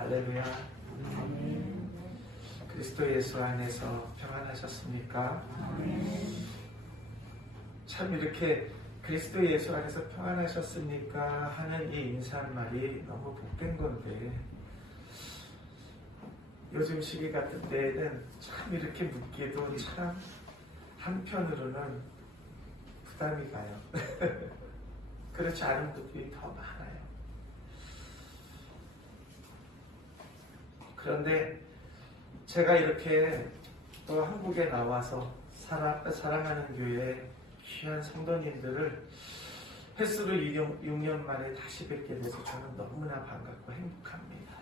할렐루야. 그리스도 예수 안에서 평안하셨습니까? 참 이렇게 그리스도 예수 안에서 평안하셨습니까? 하는 이 인사말이 너무 복된 건데 요즘 시기 같은 때에는 참 이렇게 묻기도 참 한편으로는 부담이 가요. 그렇지 않은 분들이 더 많아요. 그런데 제가 이렇게 또 한국에 나와서 사랑하는 교회 귀한 성도님들을 횟수로 6년 만에 다시 뵙게 돼서 저는 너무나 반갑고 행복합니다.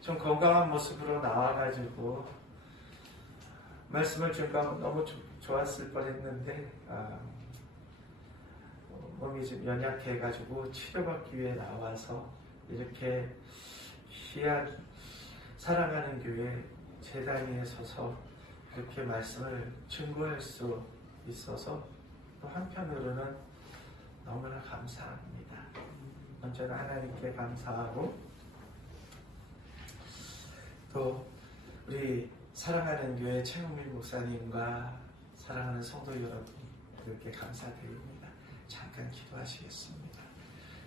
좀 건강한 모습으로 나와가지고 말씀을 주니까 너무 좋았을 뻔했는데 몸이 좀 연약해가지고 치료받기 위해 나와서 이렇게 귀한 사랑하는 교회 제단 위에 서서 이렇게 말씀을 증거할 수 있어서 또 한편으로는 너무나 감사합니다. 언제나 하나님께 감사하고 또 우리 사랑하는 교회 최영민 목사님과 사랑하는 성도 여러분 이렇게 감사드립니다. 잠깐 기도하시겠습니다.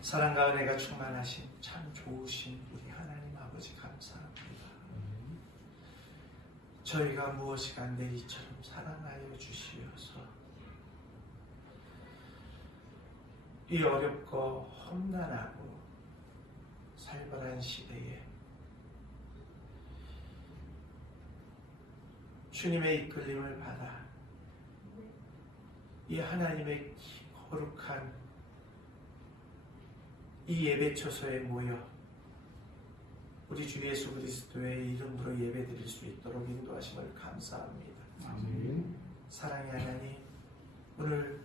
사랑과 은혜가 충만하신 참 좋으신 우리 하나님 아버지 감사합니다. 저희가 무엇이 간데 이처럼 사랑하여 주시어서 이 어렵고 험난하고 살벌한 시대에 주님의 이끌림을 받아 이 하나님의 거룩한 이 예배처소에 모여 우리 주 예수 그리스도의 이름으로 예배드릴 수 있도록 인도하심을 감사합니다. 아멘. 사랑의 하나님, 오늘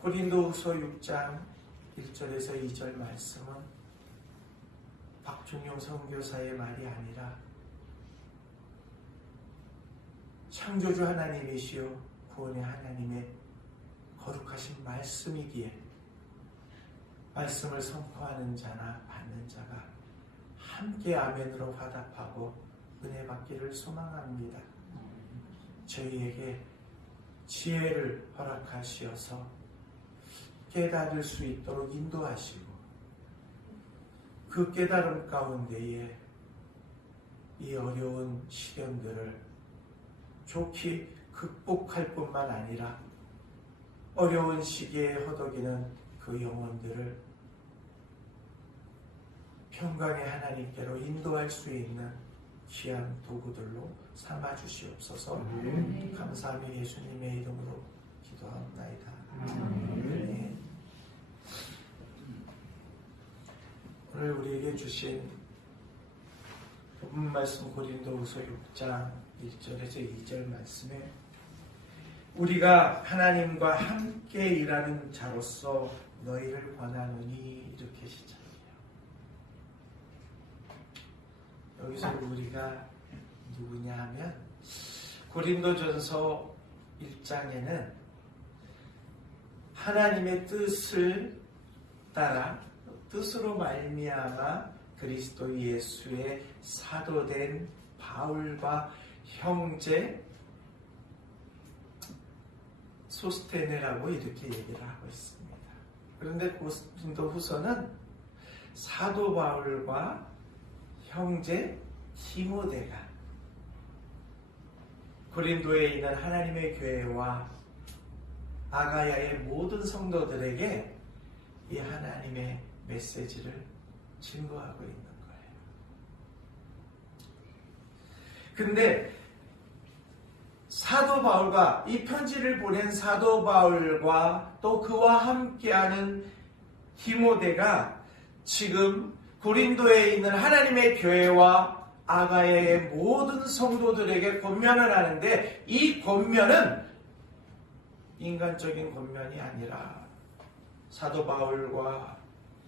고린도후서 6장 1절에서 2절 말씀은 박준용 선교사의 말이 아니라 창조주 하나님이시요 구원의 하나님의 거룩하신 말씀이기에 말씀을 선포하는 자나 받는 자가 함께 아멘으로 화답하고 은혜 받기를 소망합니다. 저희에게 지혜를 허락하시어서 깨달을 수 있도록 인도하시고 그 깨달음 가운데에 이 어려운 시련들을 좋게 극복할 뿐만 아니라 어려운 시기에 허덕이는 그 영혼들을 평강의 하나님께로 인도할 수 있는 귀한 도구들로 삼아주시옵소서. 감사함이 예수님의 이름으로 기도하옵나이다. 네. 오늘 우리에게 주신 본문 말씀 고린도후서 6장 1절에서 2절 말씀에 우리가 하나님과 함께 일하는 자로서 너희를 권하노니 이렇게 시작해요. 여기서 우리가 누구냐 하면 고린도전서 1장에는 하나님의 뜻을 따라 뜻으로 말미암아 그리스도 예수의 사도된 바울과 형제 소스테네라고 이렇게 얘기를 하고 있습니다. 그런데 고린도후서는 사도 바울과 형제 디모데가 고린도에 있는 하나님의 교회와 아가야의 모든 성도들에게 이 하나님의 메시지를 증거하고 있는 거예요. 근데 사도 바울과 이 편지를 보낸 사도 바울과 또 그와 함께하는 디모데가 지금 고린도에 있는 하나님의 교회와 아가야의 모든 성도들에게 권면을 하는데 이 권면은 인간적인 권면이 아니라 사도 바울과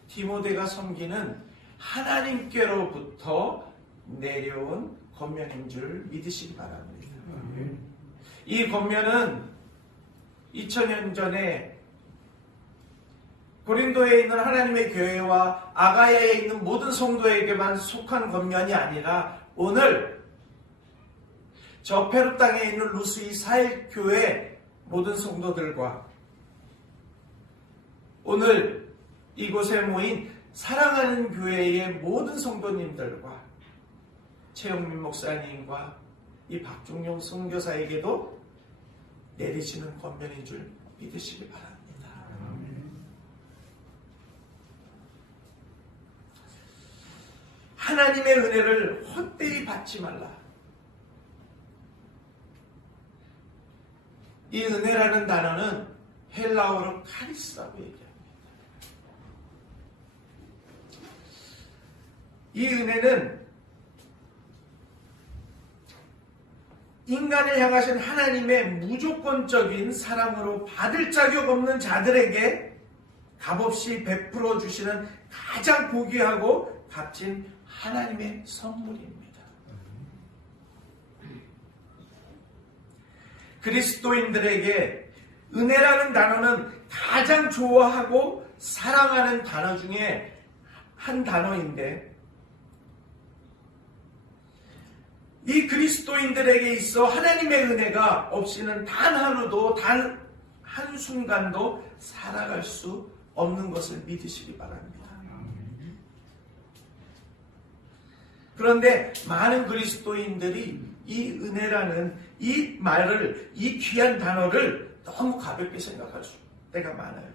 디모데가 섬기는 하나님께로부터 내려온 권면인 줄 믿으시기 바랍니다. 이 권면은 2000년 전에 고린도에 있는 하나님의 교회와 아가야에 있는 모든 성도에게만 속한 권면이 아니라 오늘 저 페루 땅에 있는 루스 이스라엘 교회 모든 성도들과 오늘 이곳에 모인 사랑하는 교회의 모든 성도님들과 최영민 목사님과 이 박종용 선교사에게도 내리시는 권면인 줄 믿으시기 바랍니다. 하나님의 은혜를 헛되이 받지 말라. 이 은혜라는 단어는 헬라어로 카리스라고 얘기합니다. 이 은혜는 인간을 향하신 하나님의 무조건적인 사랑으로 받을 자격 없는 자들에게 값없이 베풀어 주시는 가장 고귀하고 값진 하나님의 선물입니다. 그리스도인들에게 은혜라는 단어는 가장 좋아하고 사랑하는 단어 중에 한 단어인데 이 그리스도인들에게 있어 하나님의 은혜가 없이는 단 하루도 단 한순간도 살아갈 수 없는 것을 믿으시기 바랍니다. 그런데 많은 그리스도인들이 이 은혜라는 이 말을, 이 귀한 단어를 너무 가볍게 생각할 때가 많아요.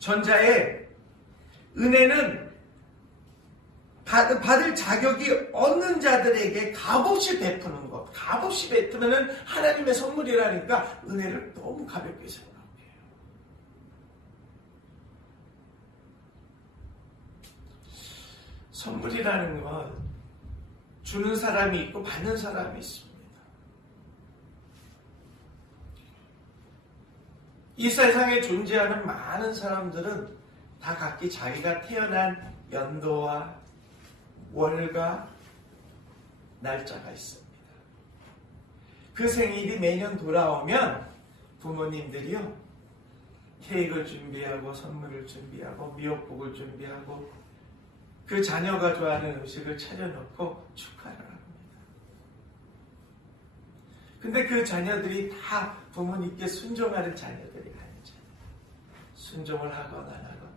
전자의 은혜는 받을 자격이 없는 자들에게 값없이 베푸는 것, 값없이 베푸면 하나님의 선물이라니까 은혜를 너무 가볍게 생각해요. 선물이라는 건 주는 사람이 있고 받는 사람이 있습니다. 이 세상에 존재하는 많은 사람들은 다 각기 자기가 태어난 연도와 월과 날짜가 있습니다. 그 생일이 매년 돌아오면 부모님들이요 케이크를 준비하고 선물을 준비하고 미역국을 준비하고 그 자녀가 좋아하는 음식을 차려놓고 축하를 합니다. 근데 그 자녀들이 다 부모님께 순종하는 자녀들이 아니죠. 순종을 하거나 안 하거나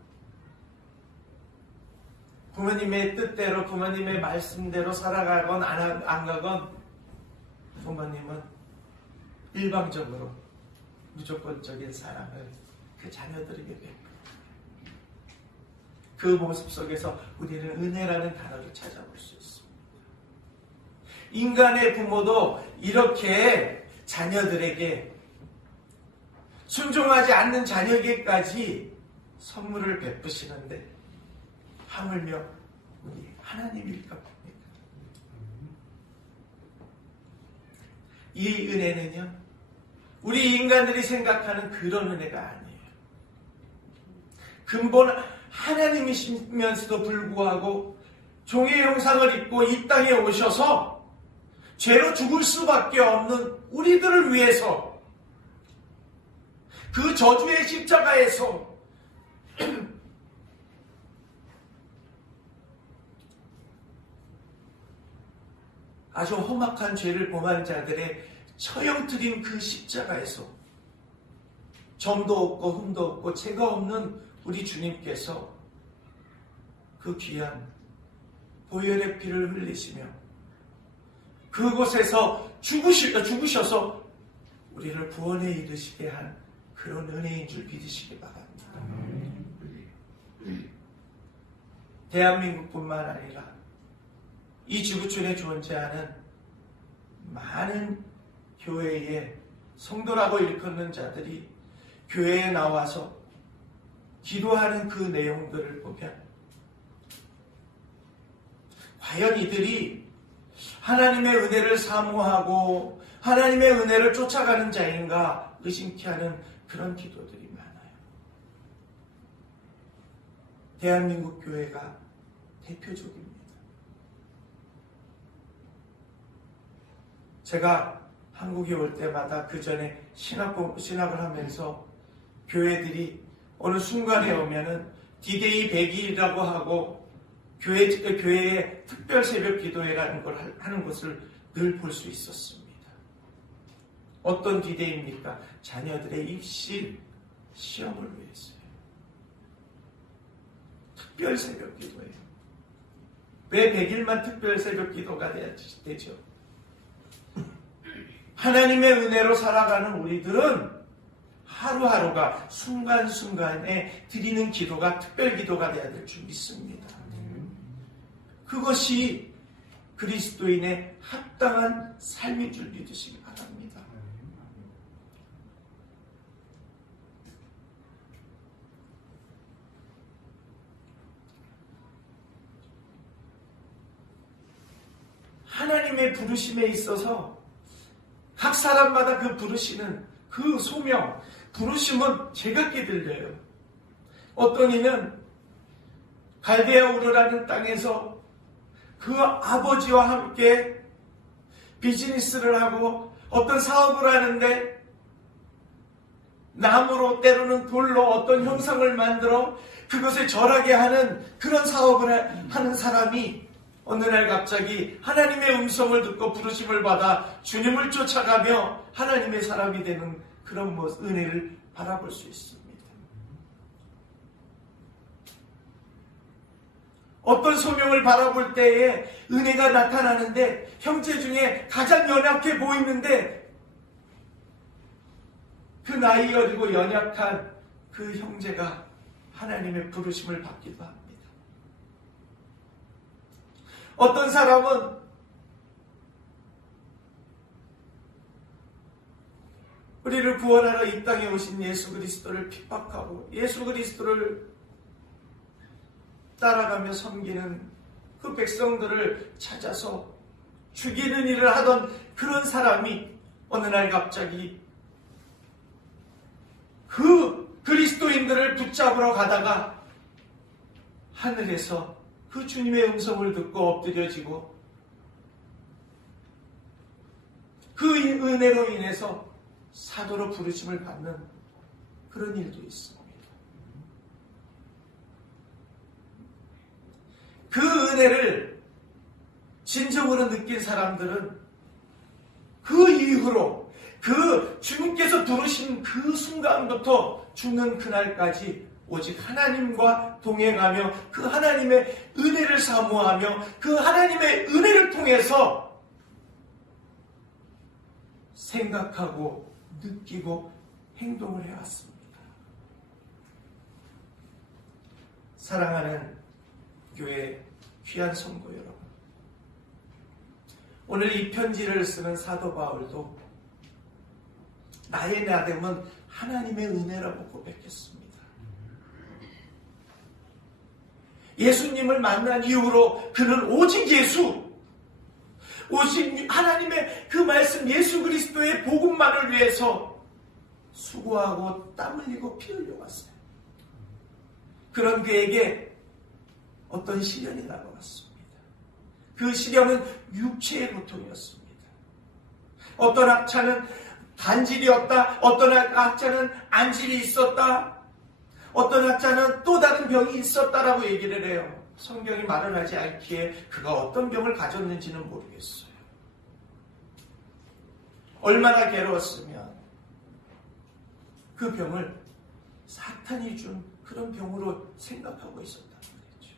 부모님의 뜻대로 부모님의 말씀대로 살아가건 안 가건 부모님은 일방적으로 무조건적인 사랑을 그 자녀들에게 베풉니다. 그 모습 속에서 우리는 은혜라는 단어를 찾아볼 수 있습니다. 인간의 부모도 이렇게 자녀들에게 순종하지 않는 자녀에게까지 선물을 베푸시는데 하물며 우리 하나님일까 봅니까? 이 은혜는요 우리 인간들이 생각하는 그런 은혜가 아니에요. 근본 하나님이시면서도 불구하고 종의 형상을 입고 이 땅에 오셔서 죄로 죽을 수밖에 없는 우리들을 위해서 그 저주의 십자가에서 아주 험악한 죄를 범한 자들의 처형틀인 그 십자가에서 점도 없고 흠도 없고 죄가 없는 우리 주님께서 그 귀한 보혈의 피를 흘리시며 그곳에서 죽으셔서 우리를 구원에 이르시게 한 그런 은혜인 줄 믿으시기 바랍니다. 대한민국뿐만 아니라 이 지구촌에 존재하는 많은 교회의 성도라고 일컫는 자들이 교회에 나와서 기도하는 그 내용들을 보면 과연 이들이 하나님의 은혜를 사모하고 하나님의 은혜를 쫓아가는 자인가 의심케 하는 그런 기도들이 많아요. 대한민국 교회가 대표적입니다. 제가 한국에 올 때마다 그 전에 신학을 하면서 교회들이 어느 순간에 오면은 디데이 100일이라고 하고 교회에 특별 새벽 기도회라는 걸 하는 것을 늘 볼 수 있었습니다. 어떤 디데이입니까? 자녀들의 입시 시험을 위해서요. 특별 새벽 기도예요. 왜 100일만 특별 새벽 기도가 되죠? 하나님의 은혜로 살아가는 우리들은 하루하루가 순간순간에 드리는 기도가 특별 기도가 되어야 될 줄 믿습니다. 그것이 그리스도인의 합당한 삶인 줄 믿으시기 바랍니다. 하나님의 부르심에 있어서 각 사람마다 그 부르시는 그 소명, 부르심은 제각기 들려요. 어떤 이는 갈대아 우르라는 땅에서 그 아버지와 함께 비즈니스를 하고 어떤 사업을 하는데 나무로 때로는 돌로 어떤 형상을 만들어 그것을 절하게 하는 그런 사업을 하는 사람이 어느 날 갑자기 하나님의 음성을 듣고 부르심을 받아 주님을 쫓아가며 하나님의 사람이 되는 그런 은혜를 바라볼 수 있습니다. 어떤 소명을 바라볼 때에 은혜가 나타나는데 형제 중에 가장 연약해 보이는데 그 나이 어리고 연약한 그 형제가 하나님의 부르심을 받기도 합니다. 어떤 사람은 우리를 구원하러 이 땅에 오신 예수 그리스도를 핍박하고 예수 그리스도를 따라가며 섬기는 그 백성들을 찾아서 죽이는 일을 하던 그런 사람이 어느 날 갑자기 그 그리스도인들을 붙잡으러 가다가 하늘에서 그 주님의 음성을 듣고 엎드려지고 그 은혜로 인해서 사도로 부르심을 받는 그런 일도 있습니다. 그 은혜를 진정으로 느낀 사람들은 그 이후로 그 주님께서 부르신 그 순간부터 죽는 그날까지 오직 하나님과 동행하며 그 하나님의 은혜를 사모하며 그 하나님의 은혜를 통해서 생각하고 느끼고 행동을 해왔습니다. 사랑하는 교회 귀한 성도 여러분, 오늘 이 편지를 쓰는 사도 바울도 나의 나됨은 하나님의 은혜라고 고백했습니다. 예수님을 만난 이후로 그는 오직 예수, 오직 하나님의 그 말씀 예수 그리스도의 복음만을 위해서 수고하고 땀 흘리고 피 흘려왔어요. 그런 그에게 어떤 시련이 다가왔습니다. 그 시련은 육체의 고통이었습니다. 어떤 학자는 단질이었다, 어떤 학자는 안질이 있었다, 어떤 학자는 또 다른 병이 있었다라고 얘기를 해요. 성경이 말을 하지 않기에 그가 어떤 병을 가졌는지는 모르겠어요. 얼마나 괴로웠으면 그 병을 사탄이 준 그런 병으로 생각하고 있었다는 거죠.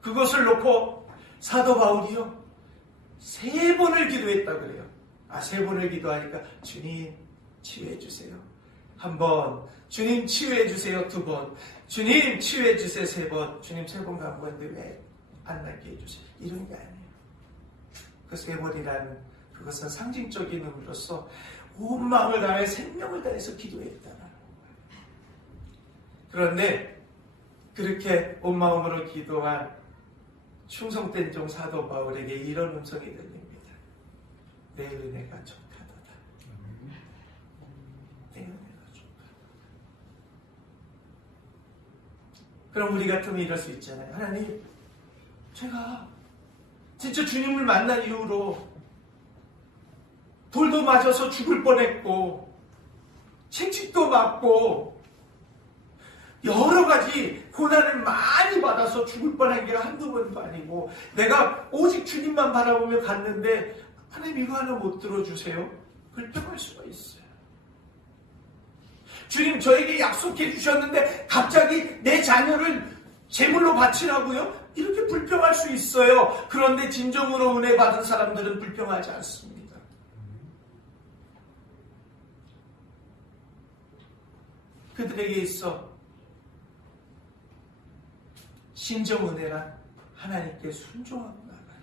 그것을 놓고 사도 바울이요 3번을 기도했다 그래요. 3번을 기도하니까 주님 치유해 주세요. 1번, 주님 치유해 주세요. 2번, 주님 치유해 주세요. 3번, 주님 3번 간 건데 왜 안 낫게 해주세요. 이런 게 아니에요. 그 3번이라는 그것은 상징적인 의미로서 온 마음을 다해 생명을 다해서 기도했다는 거예요. 그런데 그렇게 온 마음으로 기도한 충성된 종 사도 바울에게 이런 음성이 들립니다. 내 은혜가 족하도다. 내 은혜가 족하도다. 그럼 우리 같으면 이럴 수 있잖아요. 하나님, 제가 진짜 주님을 만난 이후로 돌도 맞아서 죽을 뻔했고 채찍도 맞고 여러 가지 고난을 많이 받아서 죽을 뻔한 게 한두 번도 아니고 내가 오직 주님만 바라보며 갔는데 하나님 이거 하나 못 들어주세요? 불평할 수가 있어요. 주님 저에게 약속해 주셨는데 갑자기 내 자녀를 제물로 바치라고요? 이렇게 불평할 수 있어요. 그런데 진정으로 은혜 받은 사람들은 불평하지 않습니다. 그들에게 있어 신정 은혜란 하나님께 순종하고 나가요.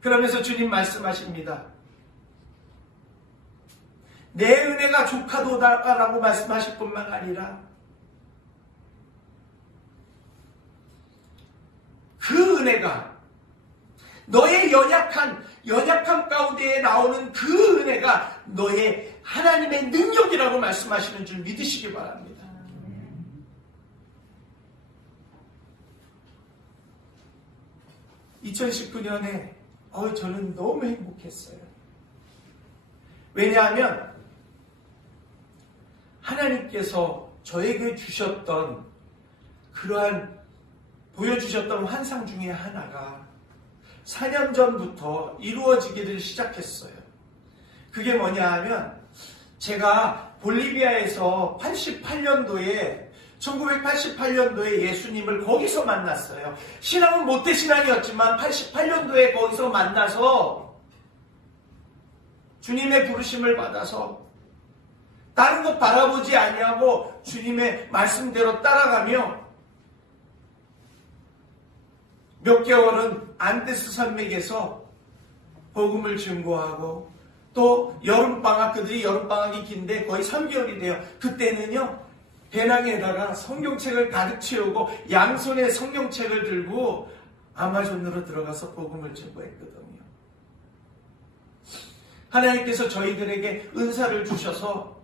그러면서 주님 말씀하십니다. 내 은혜가 족하도다라고 말씀하실 뿐만 아니라 그 은혜가 너의 연약함 가운데에 나오는 그 은혜가 너의 하나님의 능력이라고 말씀하시는 줄 믿으시기 바랍니다. 2019년에 저는 너무 행복했어요. 왜냐하면 하나님께서 저에게 주셨던 그러한 보여주셨던 환상 중에 하나가 4년 전부터 이루어지기를 시작했어요. 그게 뭐냐 하면 제가 볼리비아에서 1988년도에 예수님을 거기서 만났어요. 신앙은 모태신앙이었지만 88년도에 거기서 만나서 주님의 부르심을 받아서 다른 것 바라보지 아니하고 주님의 말씀대로 따라가며 몇 개월은 안데스 산맥에서 복음을 증거하고 또 여름방학, 그들이 여름방학이 긴데 거의 3개월이 돼요. 그때는요 배낭에다가 성경책을 가득 채우고 양손에 성경책을 들고 아마존으로 들어가서 복음을 증거했거든요. 하나님께서 저희들에게 은사를 주셔서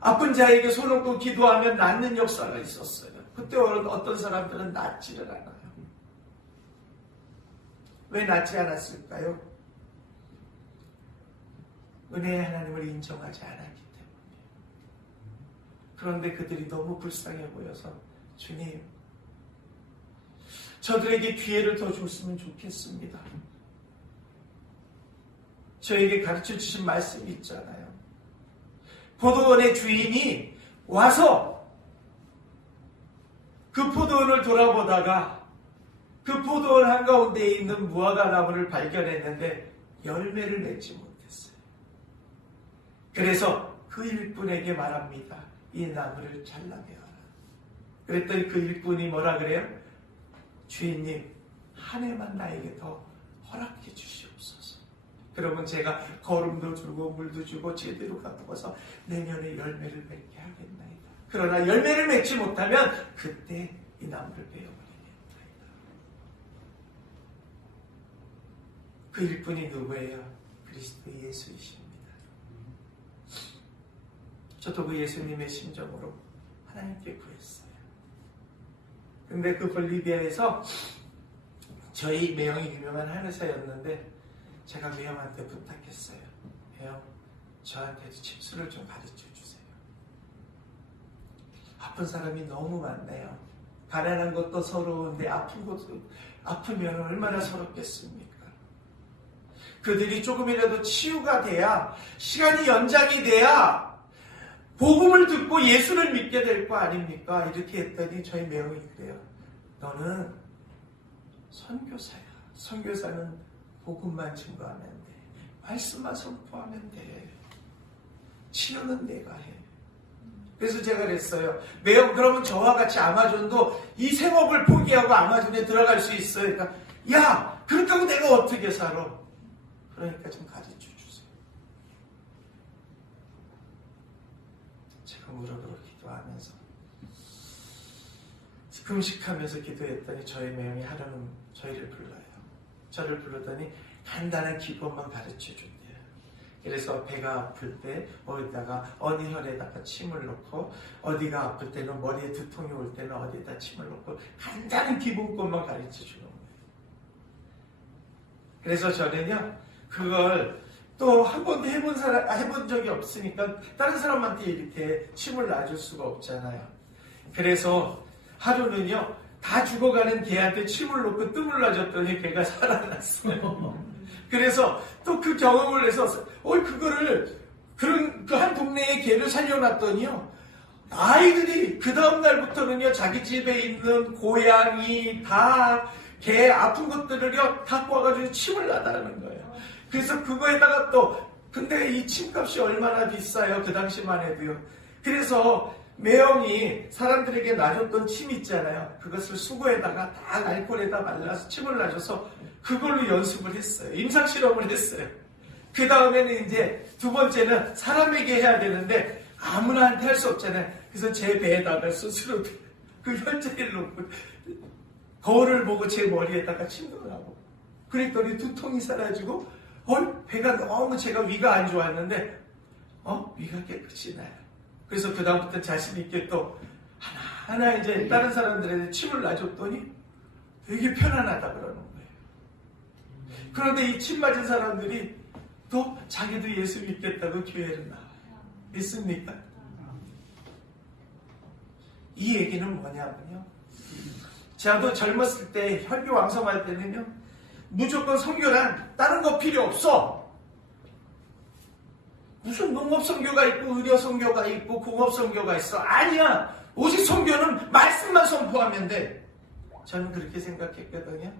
아픈 자에게 손 얹고 기도하면 낫는 역사가 있었어요. 그때 어떤 사람들은 낫지를 않아요. 왜 낫지 않았을까요? 은혜의 하나님을 인정하지 않았기 때문이에요. 그런데 그들이 너무 불쌍해 보여서 주님, 저들에게 기회를 더 줬으면 좋겠습니다. 저에게 가르쳐 주신 말씀이 있잖아요. 포도원의 주인이 와서 그 포도원을 돌아보다가 그 포도원 한가운데에 있는 무화과 나무를 발견했는데 열매를 맺지 못했어요. 그래서 그 일꾼에게 말합니다. 이 나무를 잘라내어라. 그랬더니 그 일꾼이 뭐라 그래요? 주인님, 한 해만 나에게 더 허락해 주시옵소서. 그러면 제가 거름도 주고 물도 주고 제대로 가꾸어서 내년에 열매를 맺게 하겠나이다. 그러나 열매를 맺지 못하면 그때 이 나무를 베어버리겠나이다. 그 일꾼이 누구예요? 그리스도 예수이십니다. 저도 그 예수님의 심정으로 하나님께 구했어요. 근데 그 볼리비아에서 저희 매형이 유명한 한의사였는데 제가 매형한테 부탁했어요. 매형, 저한테도 칩술을 좀 가르쳐 주세요. 아픈 사람이 너무 많네요. 가난한 것도 서러운데 아프면 얼마나 서럽겠습니까? 그들이 조금이라도 치유가 돼야, 시간이 연장이 돼야 복음을 듣고 예수를 믿게 될 거 아닙니까? 이렇게 했더니 저희 매형이 그래요. 너는 선교사야. 선교사는 복음만 증거하면 돼. 말씀만 선포하면 돼. 치료는 내가 해. 그래서 제가 그랬어요. 매형, 그러면 저와 같이 아마존도 이 생업을 포기하고 아마존에 들어갈 수 있어요. 그러니까 야, 그렇다고 내가 어떻게 살아? 그러니까 좀 가르쳐 주세요. 제가 무릎으로 기도하면서 금식하면서 기도했더니 저희 매형이 하루는 저희를 불러요. 저를 부르더니 간단한 기법만 가르쳐 준대요. 그래서 배가 아플 때 어디다가 어느 혈에다가 침을 넣고, 어디가 아플 때는 머리에 두통이 올 때는 어디에다 침을 넣고, 간단한 기본법만 가르쳐 주는 거예요. 그래서 저는요 그걸 또 한 번도 해본 적이 없으니까 다른 사람한테 이렇게 침을 놔줄 수가 없잖아요. 그래서 하루는요, 다 죽어가는 개한테 침을 놓고 뜸을 놔줬더니 개가 살아났어요. 그래서 또 그 경험을 해서 그거를 그 한 동네의 개를 살려놨더니요, 아이들이 그 다음날부터는요, 자기 집에 있는 고양이, 닭, 개 아픈 것들을요, 갖고 와가지고 침을 놔달라는 거예요. 그래서 그거에다가 근데 이 침값이 얼마나 비싸요, 그 당시만 해도요. 그래서 매형이 사람들에게 놔줬던 침 있잖아요. 그것을 수거에다가 다 알코올에다 말라서 침을 놔줘서 그걸로 연습을 했어요. 임상실험을 했어요. 그 다음에는 이제 두 번째는 사람에게 해야 되는데 아무나한테 할 수 없잖아요. 그래서 제 배에다가 스스로 그 혈자리를 놓고 거울을 보고 제 머리에다가 침도 나고 그랬더니 두통이 사라지고 배가 너무 제가 위가 안 좋았는데 위가 깨끗이 나요. 그래서 그 다음부터 자신 있게 또 하나하나 이제 다른 사람들한테 침을 놔줬더니 되게 편안하다 그러는 거예요. 그런데 이 침 맞은 사람들이 또 자기도 예수 믿겠다고 교회를 나와요. 믿습니까? 이 얘기는 뭐냐면요, 저도 젊었을 때 혈기왕성할 때는요, 무조건 선교란 다른 거 필요 없어. 무슨 농업 선교가 있고 의료 선교가 있고 공업 선교가 있어. 아니야. 오직 선교는 말씀만 선포하면 돼. 저는 그렇게 생각했거든요.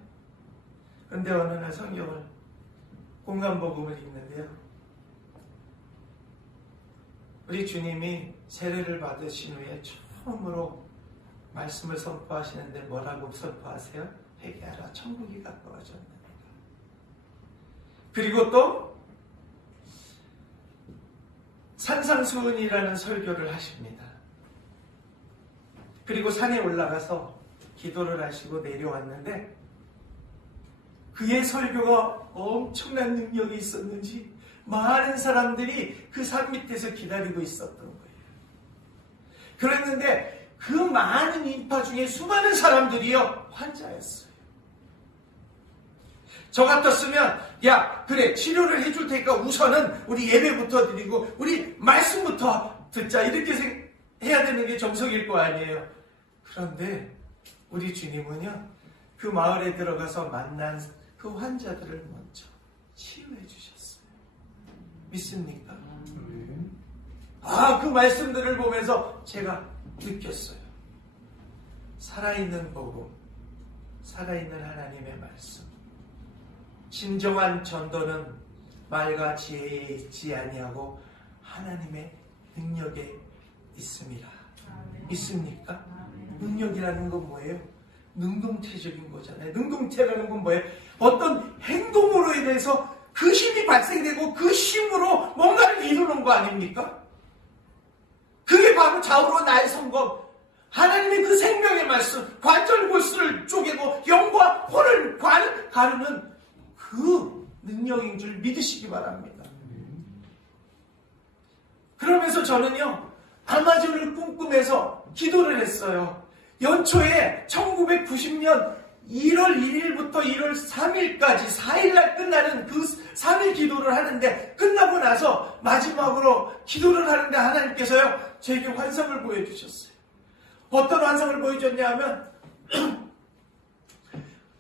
그런데 어느 날 성경을 공감복음을 읽는데요, 우리 주님이 세례를 받으신 후에 처음으로 말씀을 선포하시는데 뭐라고 선포하세요? 회개하라, 천국이 가까워졌느니라. 그리고 또 산상수훈이라는 설교를 하십니다. 그리고 산에 올라가서 기도를 하시고 내려왔는데 그의 설교가 엄청난 능력이 있었는지 많은 사람들이 그 산 밑에서 기다리고 있었던 거예요. 그랬는데 그 많은 인파 중에 수많은 사람들이요, 환자였어요. 저 같았으면 그래, 치료를 해줄 테니까 우선은 우리 예배부터 드리고 우리 말씀부터 듣자, 이렇게 해야 되는 게 정석일 거 아니에요. 그런데 우리 주님은요, 그 마을에 들어가서 만난 그 환자들을 먼저 치유해 주셨어요. 믿습니까? 그 말씀들을 보면서 제가 느꼈어요. 살아있는 복음, 살아있는 하나님의 말씀. 진정한 전도는 말과 지혜에 있지 아니하고 하나님의 능력에 있습니다. 믿습니까? 능력이라는 건 뭐예요? 능동체적인 거잖아요. 능동체라는 건 뭐예요? 어떤 행동으로 인해서 그 힘이 발생되고 그 힘으로 뭔가를 이루는 거 아닙니까? 그게 바로 좌우로 나의 성공, 하나님의 그 생명의 말씀, 관절골수를 쪼개고 영과 혼을 가르는 그 능력인 줄 믿으시기 바랍니다. 그러면서 저는요, 아마존을 꿈꾸면서 기도를 했어요. 연초에 1990년 1월 1일부터 1월 3일까지 4일날 끝나는 그 3일 기도를 하는데, 끝나고 나서 마지막으로 기도를 하는데 하나님께서요, 저에게 환상을 보여주셨어요. 어떤 환상을 보여줬냐 하면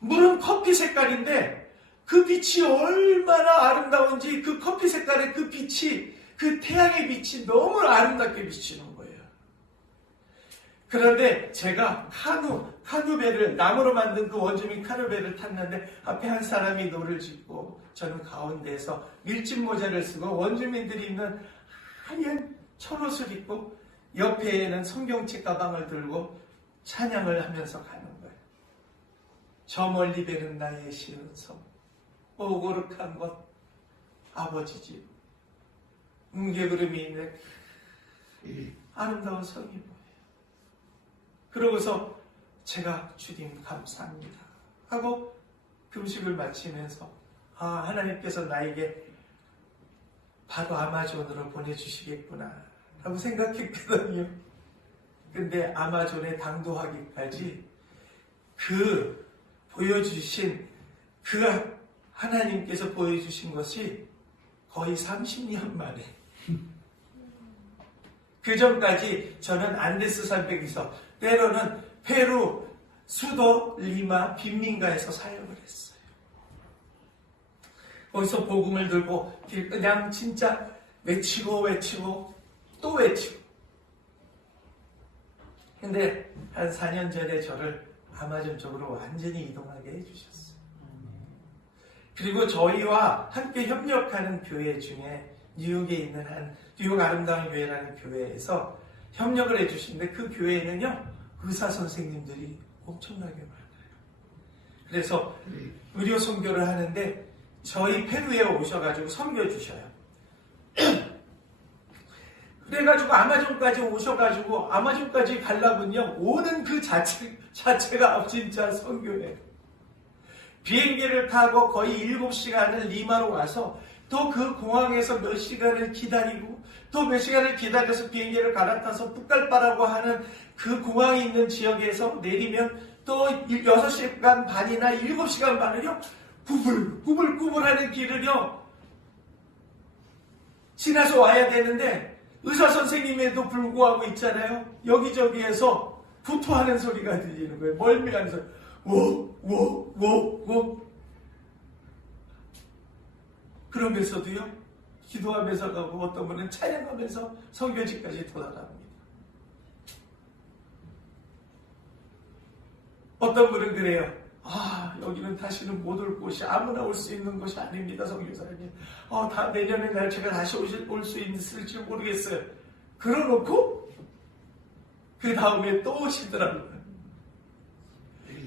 물은 커피 색깔인데 그 빛이 얼마나 아름다운지, 그 커피 색깔의 그 빛이, 그 태양의 빛이 너무 아름답게 비치는 거예요. 그런데 제가 카누배를, 나무로 만든 그 원주민 카누배를 탔는데 앞에 한 사람이 노를 짚고 저는 가운데에서 밀짚 모자를 쓰고 원주민들이 입는 하얀 철옷을 입고 옆에는 성경책 가방을 들고 찬양을 하면서 가는 거예요. 저 멀리 배는 나의 시은 섬, 오고룩한 곳 아버지 집, 뭉게구름이 있는 아름다운 성이 보여요. 그러고서 제가 주님 감사합니다 하고 금식을 마치면서 하나님께서 나에게 바로 아마존으로 보내주시겠구나 라고 생각했거든요. 근데 아마존에 당도하기까지 보여주신 그 하나님께서 보여주신 것이 거의 30년 만에. 그 전까지 저는 안데스 산맥에서 때로는 페루 수도 리마 빈민가에서 사역을 했어요. 거기서 복음을 들고 그냥 진짜 외치고 또 외치고. 근데 한 4년 전에 저를 아마존 쪽으로 완전히 이동하게 해주셨어요. 그리고 저희와 함께 협력하는 교회 중에 뉴욕에 있는 뉴욕 아름다운 교회라는 교회에서 협력을 해주시는데 그 교회에는요 의사 선생님들이 엄청나게 많아요. 그래서 의료 선교를 하는데 저희 페루에 오셔가지고 섬겨 주셔요. 그래가지고 아마존까지 오셔가지고 아마존까지 가려면요 오는 그 자체가 진짜 선교예요. 비행기를 타고 거의 7시간을 리마로 와서 또 그 공항에서 몇 시간을 기다리고 또 몇 시간을 기다려서 비행기를 갈아타서 북갈바라고 하는 그 공항이 있는 지역에서 내리면 또 6시간 반이나 7시간 반을요 구불구불하는 길을요 지나서 와야 되는데 의사 선생님에도 불구하고 있잖아요. 여기저기에서 구토하는 소리가 들리는 거예요. 멀미하는 소리. 워. 그러면서도요, 기도하면서 가고 어떤 분은 찬양하면서 선교지까지 돌아갑니다. 어떤 분은 그래요. 여기는 다시는 못 올 곳이 아무나 올 수 있는 곳이 아닙니다, 선교사님. 다 내년에 날 제가 다시 올 수 있을지 모르겠어요. 그러놓고 그 다음에 또 오시더라고요.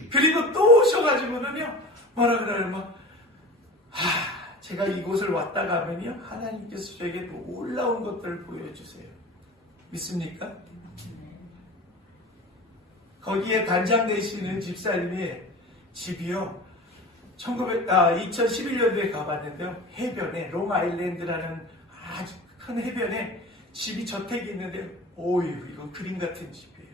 그리고 또 오셔가지고는요, 뭐라 그러냐면, 제가 이곳을 왔다 가면요, 하나님께서 저에게 놀라운 것들을 보여주세요. 믿습니까? 거기에 단장 되시는 집사님의 집이요, 2011년도에 가봤는데요, 해변에, 롱아일랜드라는 아주 큰 해변에 집이 저택이 있는데, 이건 그림 같은 집이에요.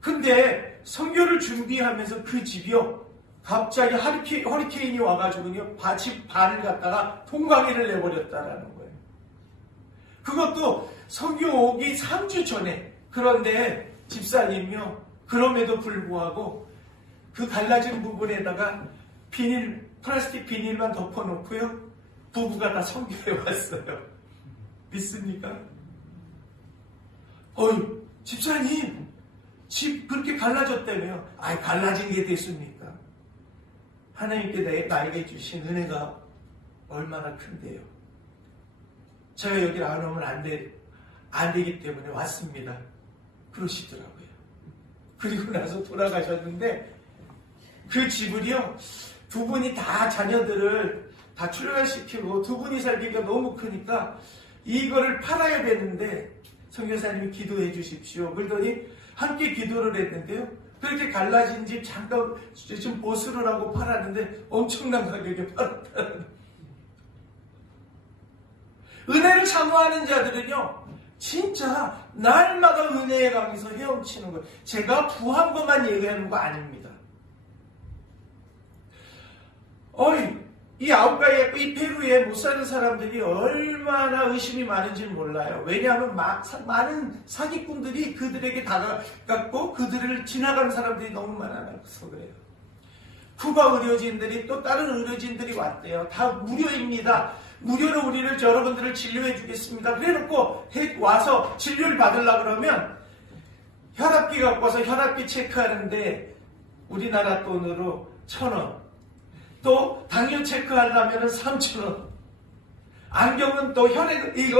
근데 선교를 준비하면서 그 집이요, 갑자기 허리케인이 와가지고요, 집 반을 갖다가 통강이를 내버렸다라는 거예요. 그것도 선교 오기 3주 전에. 그런데 집사님이요, 그럼에도 불구하고 그 갈라진 부분에다가 플라스틱 비닐만 덮어놓고요, 부부가 다 선교해 왔어요. 믿습니까? 집사님, 집 그렇게 갈라졌다며요. 갈라진 게 됐습니까? 하나님께 나에게 주신 은혜가 얼마나 큰데요. 제가 여기를 안 오면 안 되기 때문에 왔습니다. 그러시더라고요. 그리고 나서 돌아가셨는데 그 집을요, 두 분이 다 자녀들을 다 출가시키고 두 분이 살기가 너무 크니까 이거를 팔아야 되는데 선교사님이 기도해 주십시오. 그러더니 함께 기도를 했는데요, 그렇게 갈라진 집 잠깐 좀 보수를 하고 팔았는데 엄청난 가격에 팔았다는. 은혜를 사모하는 자들은요, 진짜 날마다 은혜의 강에서 헤엄치는 거예요. 제가 부한 것만 얘기하는 거 아닙니다. 이 아웃가에, 이 페루에 못 사는 사람들이 얼마나 의심이 많은지 몰라요. 왜냐하면 많은 사기꾼들이 그들에게 다가갔고 그들을 지나가는 사람들이 너무 많아서 그래요. 쿠바 의료진들이 또 다른 의료진들이 왔대요. 다 무료입니다. 무료로 여러분들을 진료해 주겠습니다. 그래놓고 와서 진료를 받으려고 그러면 혈압기 갖고 와서 혈압기 체크하는데 우리나라 돈으로 1,000원. 또 당뇨 체크하려면 3,000원. 안경은 또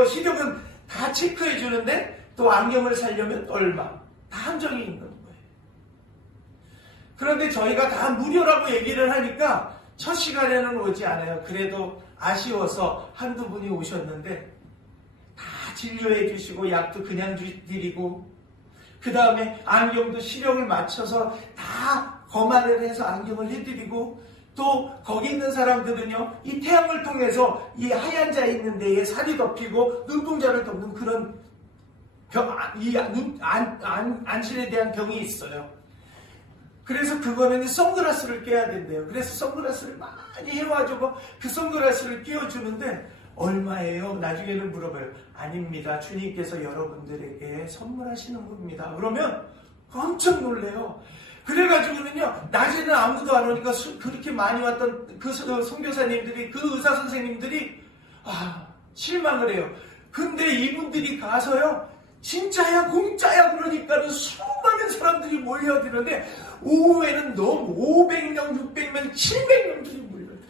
시력은 다 체크해 주는데 또 안경을 사려면 얼마. 다 한정이 있는 거예요. 그런데 저희가 다 무료라고 얘기를 하니까 첫 시간에는 오지 않아요. 그래도 아쉬워서 한두 분이 오셨는데 다 진료해 주시고 약도 그냥 드리고 그 다음에 안경도 시력을 맞춰서 다 검안을 해서 안경을 해드리고 또 거기 있는 사람들은요, 이 태양을 통해서 이 하얀 자 있는 데에 살이 덮이고 눈동자를 덮는 그런 안신에 대한 병이 있어요. 그래서 그거는 선글라스를 껴야 된대요. 그래서 선글라스를 많이 해가지고 그 선글라스를 끼워주는데 얼마예요? 나중에는 물어봐요. 아닙니다. 주님께서 여러분들에게 선물하시는 겁니다. 그러면 깜짝 놀래요. 그래가지고는요, 낮에는 아무도 안 오니까 그렇게 많이 왔던 그 선교사님들이, 그 의사 선생님들이 실망을 해요. 근데 이분들이 가서요, 진짜야 공짜야 그러니까는 수많은 사람들이 몰려들는데 오후에는 너무 500명, 600명, 700명들이 몰려들어요.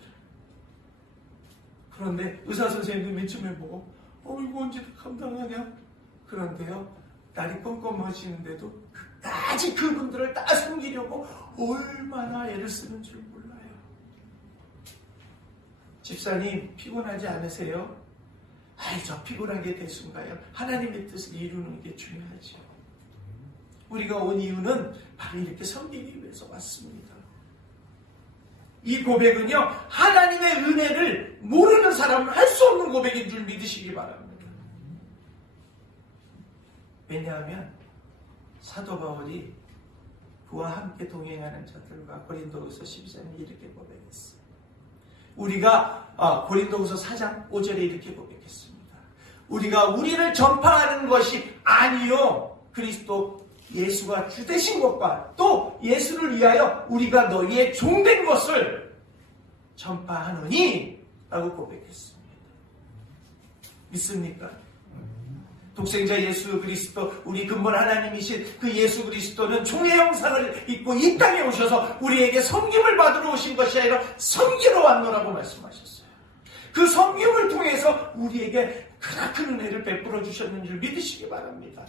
그런데 의사 선생님도 맨 처음에 보고 이거 언제 감당하냐? 그런데요, 날이 껌껌해지는데도 끝까지 그분들을 다 섬기려고 얼마나 애를 쓰는 줄 몰라요. 집사님 피곤하지 않으세요? 저 피곤한 게 대수인가요? 하나님의 뜻을 이루는 게 중요하죠. 우리가 온 이유는 바로 이렇게 섬기기 위해서 왔습니다. 이 고백은요, 하나님의 은혜를 모르는 사람은 할 수 없는 고백인 줄 믿으시기 바랍니다. 왜냐하면 사도 바울이 그와 함께 동행하는 자들과 고린도후서 12장에 이렇게 고백했어요. 우리가 고린도후서 4장 5절에 이렇게 고백했습니다. 우리가 우리를 전파하는 것이 아니요 그리스도 예수가 주 되신 것과 또 예수를 위하여 우리가 너희의 종된 것을 전파하노니 라고 고백했습니다. 믿습니까? 독생자 예수 그리스도, 우리 근본 하나님이신 그 예수 그리스도는 종의 형상을 입고 이 땅에 오셔서 우리에게 섬김을 받으러 오신 것이 아니라 섬기러 왔노라고 말씀하셨어요. 그 섬김을 통해서 우리에게 크나큰 은혜를 베풀어 주셨는 줄 믿으시기 바랍니다.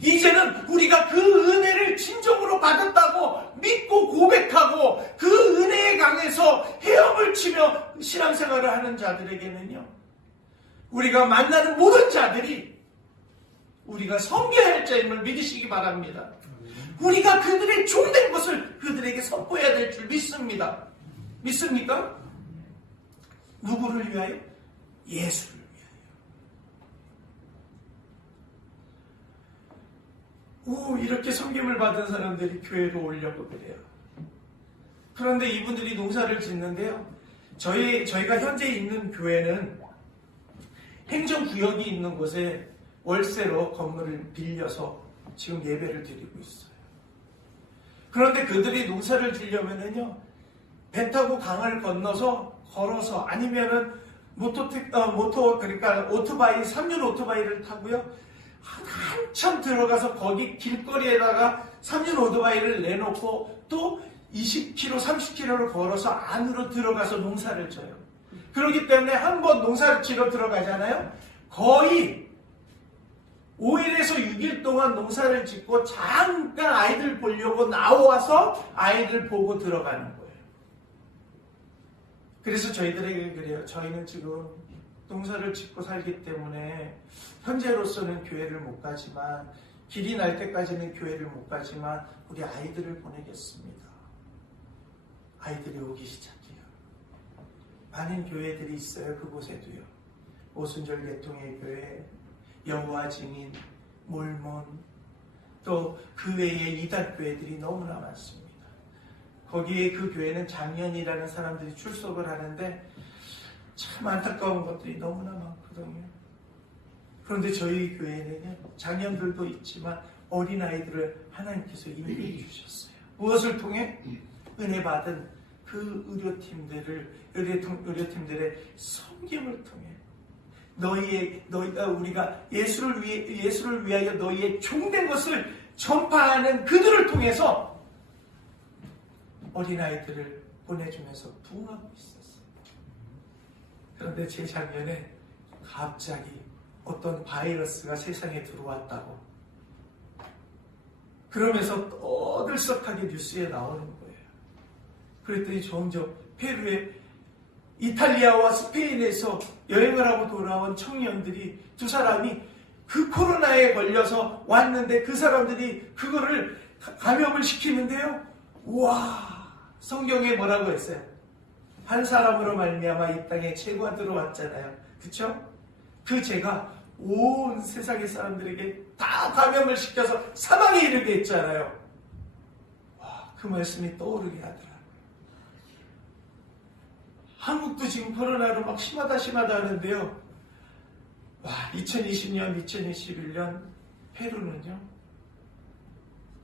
이제는 우리가 그 은혜를 진정으로 받았다고 믿고 고백하고 그 은혜의 강에서 헤엄을 치며 신앙생활을 하는 자들에게는요, 우리가 만나는 모든 자들이 우리가 섬겨야 할 자임을 믿으시기 바랍니다. 우리가 그들의 종된 것을 그들에게 선포해야 될 줄 믿습니다. 믿습니까? 누구를 위하여? 예수를 위하여. 이렇게 섬김을 받은 사람들이 교회로 오려고 그래요. 그런데 이분들이 농사를 짓는데요, 저희가 현재 있는 교회는 행정구역이 있는 곳에 월세로 건물을 빌려서 지금 예배를 드리고 있어요. 그런데 그들이 농사를 지려면은요, 배 타고 강을 건너서 걸어서 아니면은 그러니까 오토바이, 3륜 오토바이를 타고요, 한참 들어가서 거기 길거리에다가 3륜 오토바이를 내놓고 또 20km, 30km를 걸어서 안으로 들어가서 농사를 져요. 그렇기 때문에 한번 농사를 지러 들어가잖아요. 거의 5일에서 6일 동안 농사를 짓고 잠깐 아이들 보려고 나와서 아이들 보고 들어가는 거예요. 그래서 저희들에게 그래요. 저희는 지금 농사를 짓고 살기 때문에 현재로서는 교회를 못 가지만, 길이 날 때까지는 교회를 못 가지만 우리 아이들을 보내겠습니다. 아이들이 오기 시작해요. 많은 교회들이 있어요. 그곳에도요. 오순절 계통의 교회, 여호와 증인, 몰몬, 또 그 외에 이단 교회들이 너무나 많습니다. 거기에 그 교회는 장년이라는 사람들이 출석을 하는데 참 안타까운 것들이 너무나 많거든요. 그런데 저희 교회는요, 장년들도 있지만 어린아이들을 하나님께서 인도해 주셨어요. 무엇을 통해? 은혜 받은 그 의료팀들의 섬김을 통해 우리가 예수를 위하여 너희의 종된 것을 전파하는 그들을 통해서 어린아이들을 보내주면서 부흥하고 있었어요. 그런데 재작년에 갑자기 어떤 바이러스가 세상에 들어왔다고 그러면서 떠들썩하게 뉴스에 나오는 거예요. 그랬더니 점점 페루에 이탈리아와 스페인에서 여행을 하고 돌아온 청년들이 두 사람이 그 코로나에 걸려서 왔는데 그 사람들이 그거를 감염을 시키는데요. 우와, 성경에 뭐라고 했어요? 한 사람으로 말미암아 이 땅에 죄가 들어왔잖아요. 그쵸? 그 죄가 온 세상의 사람들에게 다 감염을 시켜서 사망에 이르게 했잖아요. 와, 그 말씀이 떠오르게 하더라고요. 한국도 지금 코로나로 막 심하다 하는데요. 와, 2020년, 2021년 페루는요,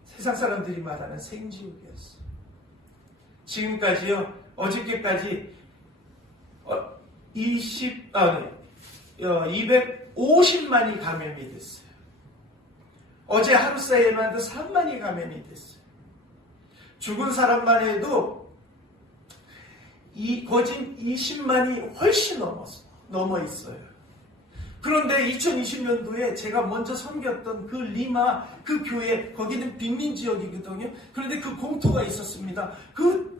세상 사람들이 말하는 생지옥이었어요. 지금까지요, 어저께까지 250만이 감염이 됐어요. 어제 하루 사이에만 3만이 감염이 됐어요. 죽은 사람만 해도 거진 20만이 훨씬 넘어 있어요. 그런데 2020년도에 제가 먼저 섬겼던 그 리마, 그 교회, 거기는 빈민 지역이거든요. 그런데 그 공터가 있었습니다.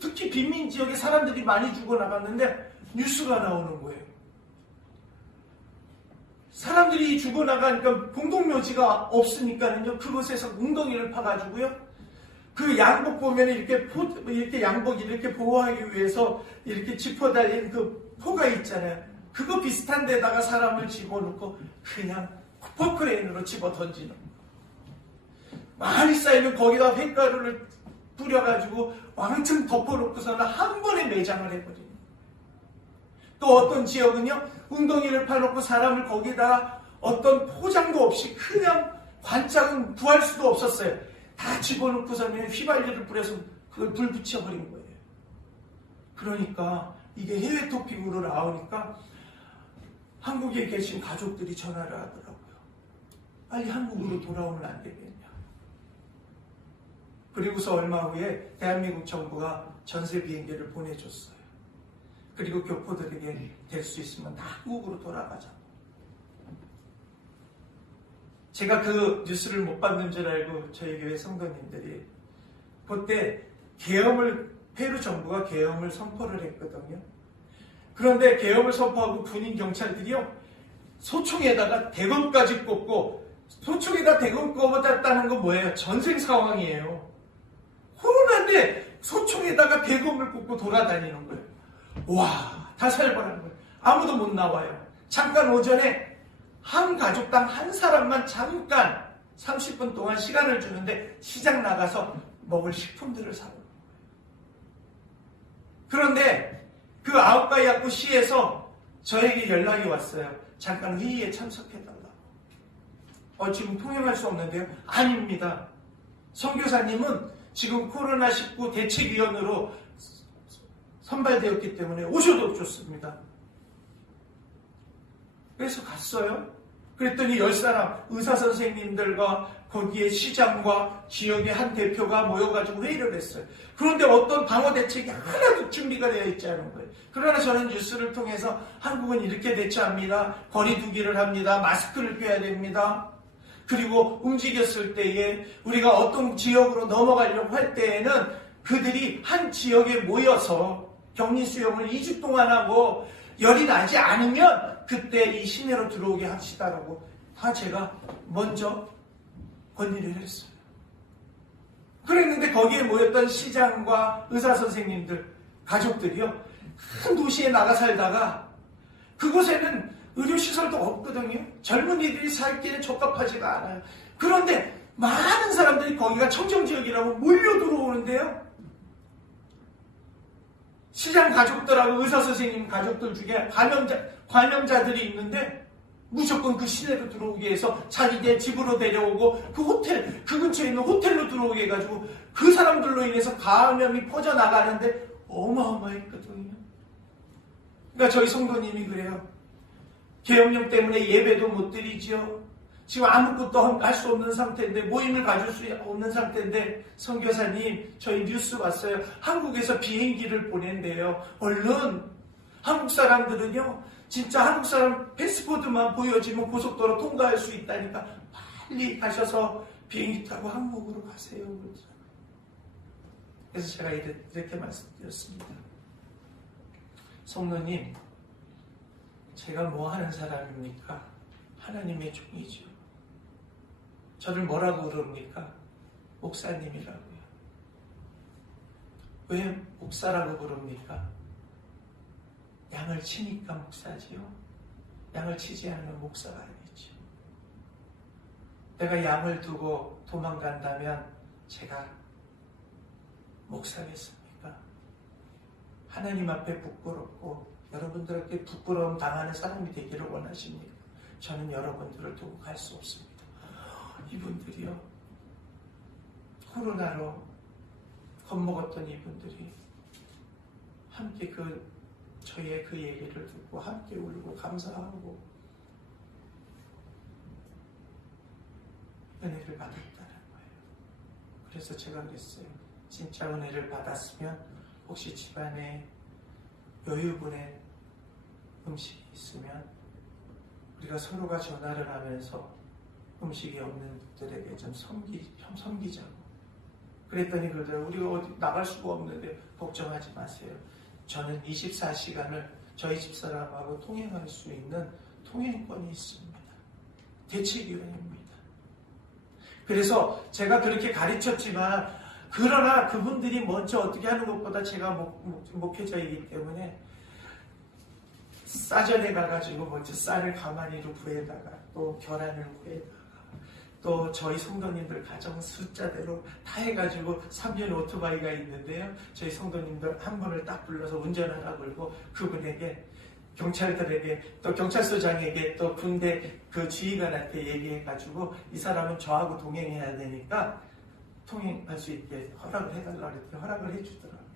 특히 빈민 지역에 사람들이 많이 죽어나갔는데 뉴스가 나오는 거예요. 사람들이 죽어나가니까 공동묘지가 없으니까는요, 그곳에서 웅덩이를 파가지고요, 그 양복 보면 이렇게 양복 이렇게 보호하기 위해서 이렇게 짚어달린 그 포가 있잖아요. 그거 비슷한 데다가 사람을 집어넣고 그냥 포크레인으로 집어 던지는 거예요. 많이 쌓이면 거기다 횟가루를 뿌려가지고 왕창 덮어놓고서는 한 번에 매장을 해버리는 거예요. 또 어떤 지역은요, 웅덩이를 파놓고 사람을 거기다가 어떤 포장도 없이 그냥 관짝은 구할 수도 없었어요. 다 집어넣고서는 휘발유를 뿌려서 그걸 불 붙여버린 거예요. 그러니까 이게 해외 토픽으로 나오니까 한국에 계신 가족들이 전화를 하더라고요. 빨리 한국으로 돌아오면 안 되겠냐. 그리고서 얼마 후에 대한민국 정부가 전세 비행기를 보내줬어요. 그리고 교포들에게 될 수 있으면 다 한국으로 돌아가자. 제가 그 뉴스를 못 받는 줄 알고 저희 교회 성도님들이 그때 페루 정부가 계엄을 선포를 했거든요. 그런데 계엄을 선포하고 군인 경찰들이요, 소총에다가 대검까지 꽂고, 소총에다 대검 꽂았다는 건 뭐예요? 전생 상황이에요. 코로나인데 소총에다가 대검을 꽂고 돌아다니는 거예요. 와, 다 살벌한 거예요. 아무도 못 나와요. 잠깐 오전에 한 가족당 한 사람만 잠깐 30분 동안 시간을 주는데 시장 나가서 먹을 식품들을 사는 거예요. 그런데 그 아웃바이아쿠 시에서 저에게 연락이 왔어요. 잠깐 회의에 참석해달라고. 지금 통행할 수 없는데요? 아닙니다. 선교사님은 지금 코로나19 대책위원으로 선발되었기 때문에 오셔도 좋습니다. 그래서 갔어요. 그랬더니 10사람 의사선생님들과 거기에 시장과 지역의 한 대표가 모여가지고 회의를 했어요. 그런데 어떤 방어 대책이 하나도 준비가 되어 있지 않은 거예요. 그러나 저는 뉴스를 통해서 한국은 이렇게 대처합니다. 거리 두기를 합니다. 마스크를 껴야 됩니다. 그리고 움직였을 때에 우리가 어떤 지역으로 넘어가려고 할 때에는 그들이 한 지역에 모여서 격리 수용을 2주 동안 하고 열이 나지 않으면 그때 이 시내로 들어오게 합시다라고 다 제가 먼저 건의를 했어요. 그랬는데 거기에 모였던 시장과 의사선생님들, 가족들이요, 큰 도시에 나가 살다가 그곳에는 의료시설도 없거든요. 젊은이들이 살기에는 적합하지가 않아요. 그런데 많은 사람들이 거기가 청정지역이라고 몰려 들어오는데요, 시장 가족들하고 의사선생님 가족들 중에 감염자들이 있는데 무조건 그 시내로 들어오게 해서 자기네 집으로 데려오고 그 근처에 있는 호텔로 들어오게 해가지고 그 사람들로 인해서 감염이 퍼져나가는데 어마어마했거든요. 그러니까 저희 성도님이 그래요. 계엄령 때문에 예배도 못 드리지요. 지금 아무것도 할 수 없는 상태인데, 모임을 가질 수 없는 상태인데, 선교사님, 저희 뉴스 왔어요. 한국에서 비행기를 보낸대요. 얼른 한국 사람들은요, 진짜 한국 사람 패스포드만 보여지면 고속도로 통과할 수 있다니까 빨리 가셔서 비행기 타고 한국으로 가세요. 그래서 제가 이렇게 말씀드렸습니다. 성도님, 제가 뭐 하는 사람입니까? 하나님의 종이죠. 저를 뭐라고 그럽니까? 목사님이라고요. 왜 목사라고 부릅니까? 양을 치니까 목사지요. 양을 치지 않으면 목사가 아니죠. 내가 양을 두고 도망간다면 제가 묵상했습니까? 하나님 앞에 부끄럽고 여러분들에게 부끄러움 당하는 사람이 되기를 원하십니까? 저는 여러분들을 두고 갈 수 없습니다. 이분들이요, 코로나로 겁먹었던 이분들이 함께 저의 그 얘기를 듣고 함께 울고 감사하고 은혜를 받았다는 거예요. 그래서 제가 그랬어요. 진짜 은혜를 받았으면 혹시 집안에 여유분의 음식이 있으면 우리가 서로가 전화를 하면서 음식이 없는 분들에게 좀 섬기자고. 그랬더니 그러더라고요. 우리가 어디 나갈 수가 없는데 걱정하지 마세요. 저는 24시간을 저희 집사람하고 통행할 수 있는 통행권이 있습니다. 대책위원입니다. 그래서 제가 그렇게 가르쳤지만 그러나 그분들이 먼저 어떻게 하는 것보다 제가 목회자이기 때문에 싸전에 가가지고 먼저 쌀을 가마니로 부에다가 또 계란을 부에다가 또 저희 성도님들 가정 숫자대로 다 해가지고 3년 오토바이가 있는데요. 저희 성도님들 한 분을 딱 불러서 운전하라 그러고 그분에게 경찰들에게 또 경찰서장에게 또 군대 그 지휘관한테 얘기해가지고 이 사람은 저하고 동행해야 되니까 통행할 수 있게 허락을 해달라고 했더니 허락을 해주더라고요.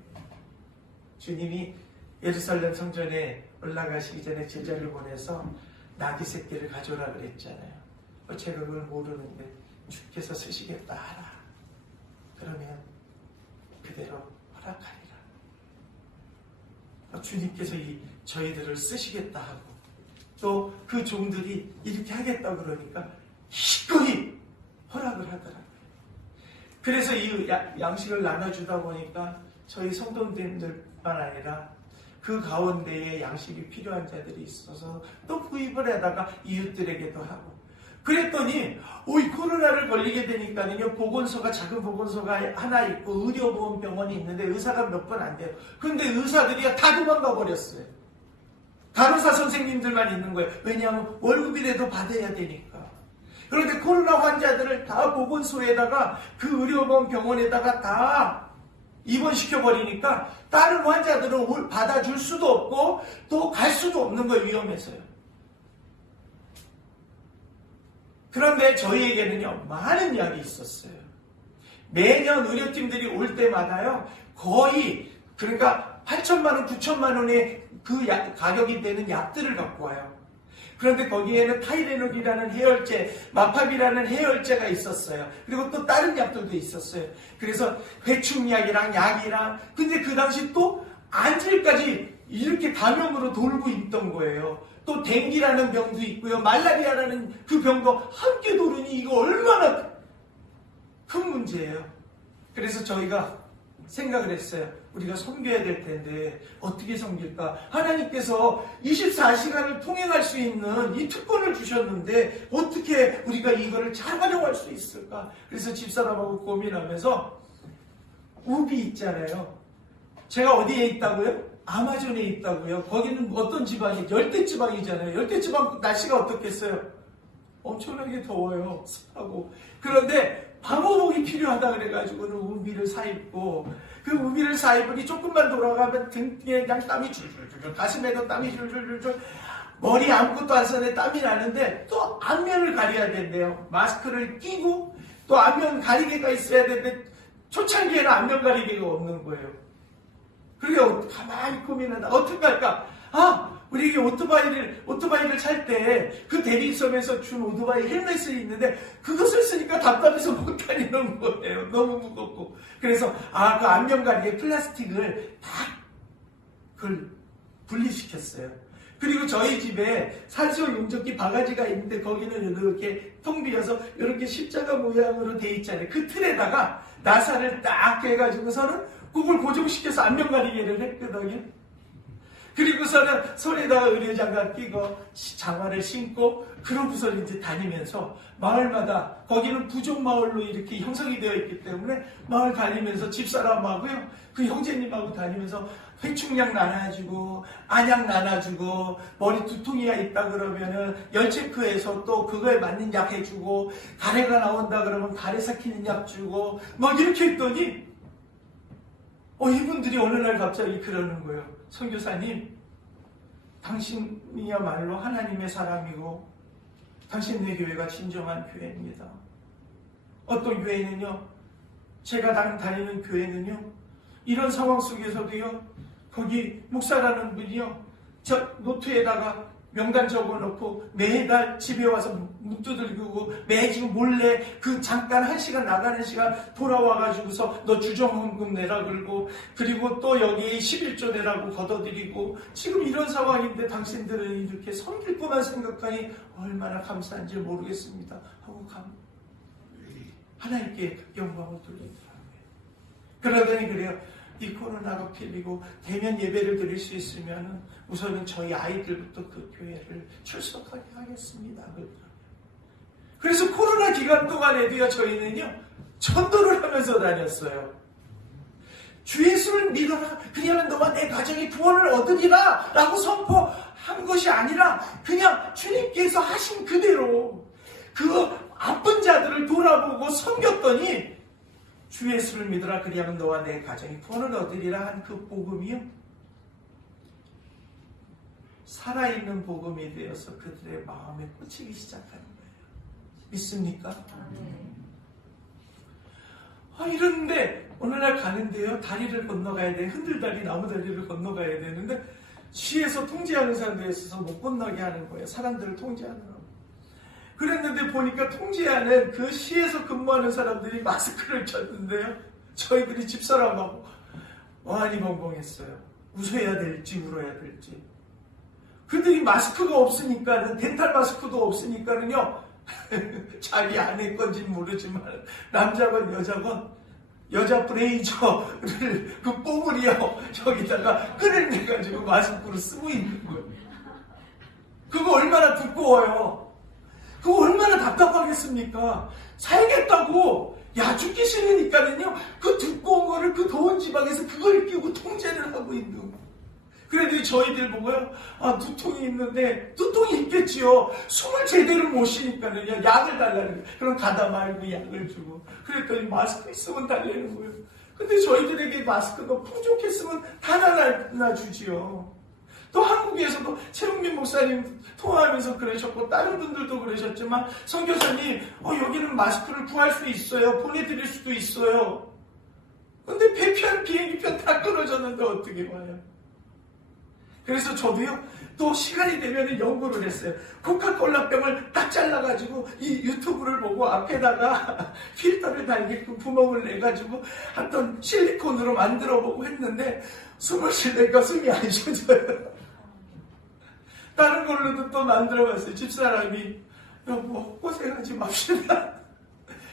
주님이 예루살렘 성전에 올라가시기 전에 제자를 보내서 나귀 새끼를 가져오라 그랬잖아요. 제가 그걸 모르는데 주께서 쓰시겠다 하라. 그러면 그대로 허락하리라. 주님께서 저희들을 쓰시겠다 하고 또 그 종들이 이렇게 하겠다 그러니까 기꺼이 허락을 하더라고요. 그래서 이 양식을 나눠주다 보니까 저희 성도님들뿐만 아니라 그 가운데에 양식이 필요한 자들이 있어서 또 구입을 하다가 이웃들에게도 하고 그랬더니 이 코로나를 걸리게 되니까는요, 보건소가 작은 보건소가 하나 있고 의료보험병원이 있는데 의사가 몇 번 안 돼요. 근데 의사들이 다 도망가 버렸어요. 간호사 선생님들만 있는 거예요. 왜냐하면 월급이라도 받아야 되니까. 그런데 코로나 환자들을 다 보건소에다가 그 의료보험 병원에다가 다 입원시켜버리니까 다른 환자들은 받아줄 수도 없고 또 갈 수도 없는 거예요. 위험해서요. 그런데 저희에게는요, 많은 약이 있었어요. 매년 의료팀들이 올 때마다요, 거의, 그러니까 8천만 원, 9천만 원의 그 가격이 되는 약들을 갖고 와요. 그런데 거기에는 타이레놀이라는 해열제, 마팝이라는 해열제가 있었어요. 그리고 또 다른 약들도 있었어요. 그래서 회충약이랑 약이랑, 근데 그 당시 또 안질까지 이렇게 감염으로 돌고 있던 거예요. 또 댕기라는 병도 있고요. 말라리아라는 그 병도 함께 도르니 이거 얼마나 큰 문제예요. 그래서 저희가 생각을 했어요. 우리가 섬겨야 될 텐데 어떻게 섬길까? 하나님께서 24시간을 통행할 수 있는 이 특권을 주셨는데 어떻게 우리가 이거를 잘 활용할 수 있을까? 그래서 집사람하고 고민하면서 우비 있잖아요. 제가 어디에 있다고요? 아마존에 있다고요. 거기는 어떤 지방이 열대지방이잖아요. 열대지방 날씨가 어떻겠어요? 엄청나게 더워요. 습하고. 그런데 방호복이 필요하다 그래가지고는 우비를 사입고 그 우비를 사입으니 조금만 돌아가면 등에 그냥 땀이 줄줄줄, 가슴에도 땀이 줄줄줄, 머리 아무것도 안 썼는데 땀이 나는데 또 안면을 가려야 된대요. 마스크를 끼고 또 안면 가리개가 있어야 되는데 초창기에는 안면 가리개가 없는 거예요. 그리고 가만히 고민하다 어떻게 할까? 우리 오토바이를 찰 때 그 대리점에서 준 오토바이 헬멧이 있는데 그것을 쓰니까 답답해서 못 다니는 거예요. 너무 무겁고. 그래서 그 안면 가리개 플라스틱을 다 그걸 분리시켰어요. 그리고 저희 집에 산소 용접기 바가지가 있는데 거기는 이렇게 통 비어서 이렇게 십자가 모양으로 돼 있잖아요. 그 틀에다가 나사를 딱 해가지고서는 그걸 고정시켜서 안면 가리개를 했거든요. 그리고서는 손에다가 의료장갑 끼고 장화를 신고 그러고서 이제 다니면서 마을마다 거기는 부족 마을로 이렇게 형성이 되어 있기 때문에 마을 다니면서 집사람하고요 그 형제님하고 다니면서 회충약 나눠주고 안약 나눠주고 머리 두통이가 있다 그러면은 열 체크해서 또 그거에 맞는 약 해주고 가래가 나온다 그러면 가래 삭히는 약 주고 막 이렇게 했더니 이분들이 어느 날 갑자기 그러는 거예요. 선교사님, 당신이야말로 하나님의 사람이고 당신네 교회가 진정한 교회입니다. 어떤 교회는요, 제가 다니는 교회는요, 이런 상황 속에서도요, 거기 목사라는 분이요, 저 노트에다가 명단 적어놓고 매달 집에 와서 묵도 들고 매주 몰래 그 잠깐 1시간 나가는 시간 돌아와가지고서 너 주정헌금 내라 그러고, 그리고 또 여기 11조 내라고 걷어들이고, 지금 이런 상황인데 당신들은 이렇게 섬길 것만 생각하니 얼마나 감사한지 모르겠습니다 하고 하나님께 영광을 돌리더라고요. 그러더니 그래요. 이 코로나가 풀리고 대면 예배를 드릴 수 있으면 우선은 저희 아이들부터 그 교회를 출석하게 하겠습니다. 그래서 코로나 기간 동안에도요, 저희는요, 전도를 하면서 다녔어요. 주 예수를 믿어라. 그냥 너와 내 가정이 구원을 얻으리라 라고 선포한 것이 아니라 그냥 주님께서 하신 그대로 그 아픈 자들을 돌아보고 섬겼더니 주 예수를 믿어라. 그리하면 너와 내 가정이 구원을 얻으리라 한 그 복음이요, 살아있는 복음이 되어서 그들의 마음에 꽂히기 시작하는 거예요. 믿습니까? 이러는데 어느 날 가는데요, 다리를 건너가야 돼. 흔들다리, 나무다리를 건너가야 되는데 시에서 통제하는 사람들이 있어서 못 건너게 하는 거예요. 사람들을 통제하느라고. 그랬는데 보니까 통제하는 그 시에서 근무하는 사람들이 마스크를 쳤는데요, 저희들이 집사람하고 많이 벙벙했어요. 웃어야 될지 울어야 될지. 그들이 마스크가 없으니까는, 덴탈 마스크도 없으니까는요, 자기 아내 건지는 모르지만 남자건 여자건 여자 브레이저를 그 뽕을이요 저기다가 끈을 내가지고 마스크로 쓰고 있는 거예요. 그거 얼마나 두꺼워요. 그거 얼마나 답답하겠습니까? 살겠다고, 죽기 싫으니까는요, 그 두꺼운 거를 그 더운 지방에서 그걸 끼고 통제를 하고 있는 거예요. 그래도 저희들 보고요, 두통이 있는데, 두통이 있겠지요. 숨을 제대로 못 쉬니까는요, 약을 달라는 거예요. 그럼 가다 말고 약을 주고. 그랬더니 마스크 있으면 달라는 거예요. 근데 저희들에게 마스크가 부족했으면 다 달아주지요. 또 한국에서도 최웅민 목사님 통화하면서 그러셨고 다른 분들도 그러셨지만, 선교사님 여기는 마스크를 구할 수 있어요. 보내드릴 수도 있어요. 근데 배편 비행기표 다 끊어졌는데 어떻게 와요? 그래서 저도요, 또 시간이 되면 연구를 했어요. 코카콜라 병을 딱 잘라가지고 이 유튜브를 보고 앞에다가 필터를 달게끔 구멍을 내가지고 한번 실리콘으로 만들어보고 했는데 숨을 쉬니까 숨이 안 쉬어져요. 다른 걸로도 또 만들어봤어요. 집사람이 여보 고생하지 맙시다.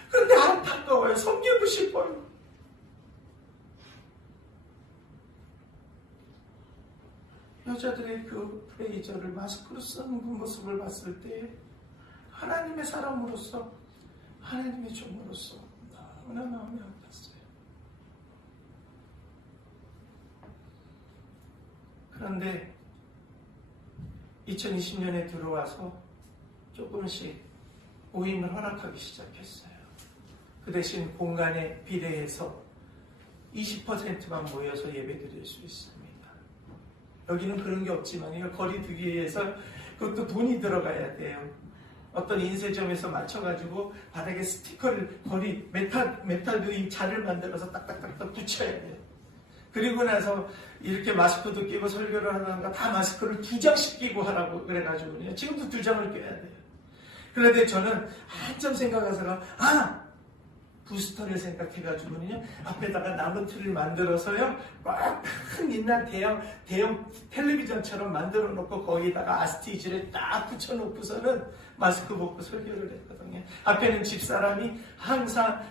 그런데 안타까워요. 섬기고 싶어요. 여자들의 그 브레이저를 마스크로 쓰는 그 모습을 봤을 때 하나님의 사람으로서, 하나님의 종으로서 너무나 마음이 아팠어요. 그런데 2020년에 들어와서 조금씩 모임을 허락하기 시작했어요. 그 대신 공간에 비례해서 20%만 모여서 예배드릴 수 있습니다. 여기는 그런 게 없지만 거리 두기 위해서 그것도 돈이 들어가야 돼요. 어떤 인쇄점에서 맞춰가지고 바닥에 스티커를 거리 메탈도 이 자를 만들어서 딱딱딱딱 붙여야 돼요. 그리고 나서 이렇게 마스크도 끼고 설교를 하다가 다 마스크를 2장씩 끼고 하라고 그래가지고요. 지금도 2장을 껴야 돼요. 그런데 저는 한참 생각하다가 부스터를 생각해가지고는요, 앞에다가 나무 틀을 만들어서요, 막 큰 옛날 대형 텔레비전처럼 만들어 놓고 거기다가 아스티지를 딱 붙여놓고서는 마스크 벗고 설교를 했거든요. 앞에는 집사람이 항상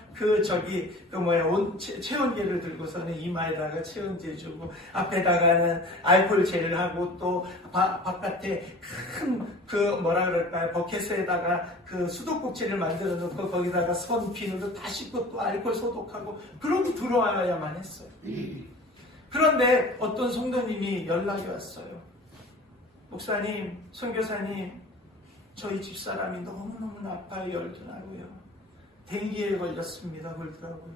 체온계를 들고서는 이마에다가 체온제 주고, 앞에다가는 알코올 젤을 하고, 또 바깥에 큰 버켓에다가 그 수도꼭지를 만들어 놓고 거기다가 손 비누로 다 씻고 또 알코올 소독하고, 그러고 들어와야만 했어요. 그런데 어떤 성도님이 연락이 왔어요. 목사님, 선교사님, 저희 집사람이 너무너무 아파요. 열도 나고요. 댕기에 걸렸습니다. 그러더라고요.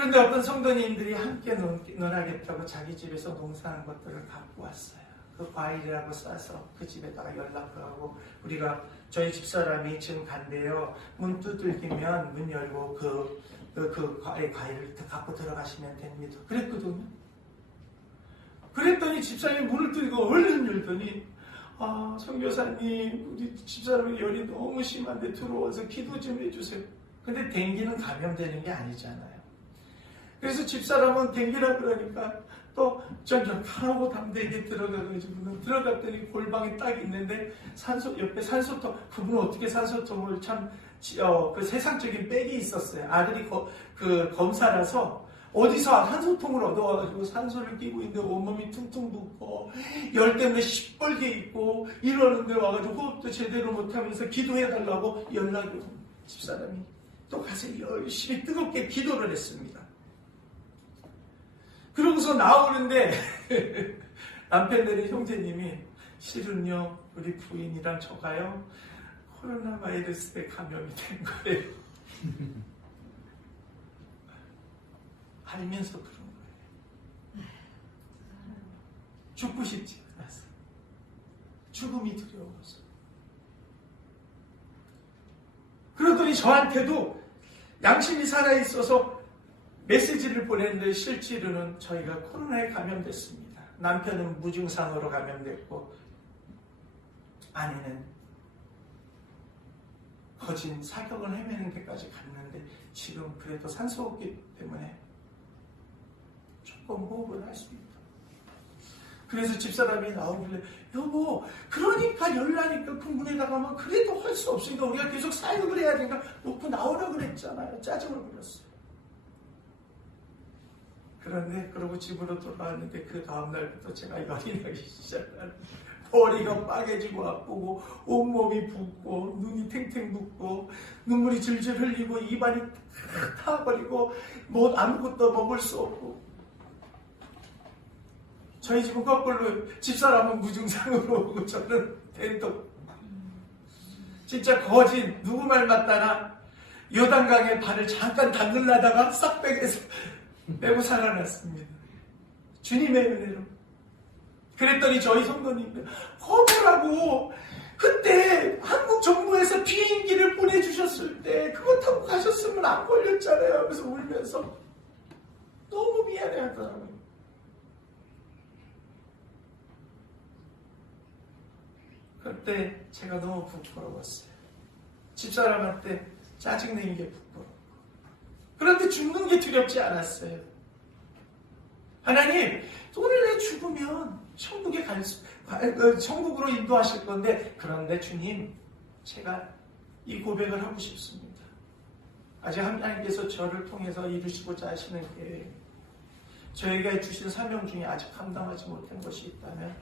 그런데 어떤 성도님들이 함께 논하겠다고 자기 집에서 농사한 것들을 갖고 왔어요. 그 과일이라고 싸서 그 집에다가 연락하고, 우리가 저희 집사람이 지금 간대요. 문 두들기면 문 열고 그 과일을 갖고 들어가시면 됩니다. 그랬거든요. 그랬더니 집사람이 문을 두드리고 얼른 열더니, 아, 선교사님, 우리 집사람이 열이 너무 심한데 들어와서 기도 좀 해주세요. 근데 댕기는 감염되는 게 아니잖아요. 그래서 집사람은 댕기라 그러니까 또 편하고 담대하게 들어가가지고 들어갔더니 골방이 딱 있는데 옆에 산소통, 그분은 어떻게 산소통을 그 세상적인 백이 있었어요. 아들이 검사라서 어디서 산소통을 얻어와가지고 산소를 끼고 있는데 온몸이 퉁퉁 붓고 열 때문에 시뻘게 있고 이러는데 와가지고 호흡도 제대로 못하면서 기도해달라고 연락이 오고, 집사람이 또 가서 열심히 뜨겁게 기도를 했습니다. 그러고서 나오는데 남편들의 형제님이, 실은요 우리 부인이랑 저가요 코로나 바이러스에 감염이 된 거예요. 알면서 그런 거예요. 죽고 싶지 않았어요. 죽음이 두려워서. 그러더니 저한테도 양심이 살아있어서 메시지를 보냈는데, 실제로는 저희가 코로나에 감염됐습니다. 남편은 무증상으로 감염됐고 아내는 거진 사격을 헤매는 데까지 갔는데 지금 그래도 산소호흡기 때문에 조금 호흡을 할 수 있다. 그래서 집사람이 나오길래, 여보, 그러니까 열나니까 그 문에 나가면 그래도 할 수 없으니까 우리가 계속 사역을 해야 되니까 놓고 나오라 그랬잖아요. 짜증을 부렸어요. 그런데 그러고 집으로 돌아왔는데 그 다음날부터 제가 열이 나기 시작하는, 머리가 빠개지고 아프고 온몸이 붓고 눈이 탱탱 붓고 눈물이 질질 흘리고 입안이 타버리고 뭐 아무것도 먹을 수 없고. 저희 집은 거꾸로, 집사람은 무증상으로 오고 저는 된통. 진짜 거진 누구 말 맞다나 요단강에 발을 잠깐 담글라다가 싹 빼고 살아났습니다. 주님의 은혜로. 그랬더니 저희 성도님들 거부라고, 그때 한국 정부에서 비행기를 보내주셨을 때 그거 타고 가셨으면 안 걸렸잖아요. 그래서 울면서 너무 미안해 하더라고요. 그때 제가 너무 부끄러웠어요. 집사람한테 짜증내는 게 부끄러웠고. 그런데 죽는 게 두렵지 않았어요. 하나님, 오늘 내 죽으면 천국으로 인도하실 건데, 그런데 주님, 제가 이 고백을 하고 싶습니다. 아직 하나님께서 저를 통해서 이루시고자 하시는 계획, 저에게 주신 사명 중에 아직 감당하지 못한 것이 있다면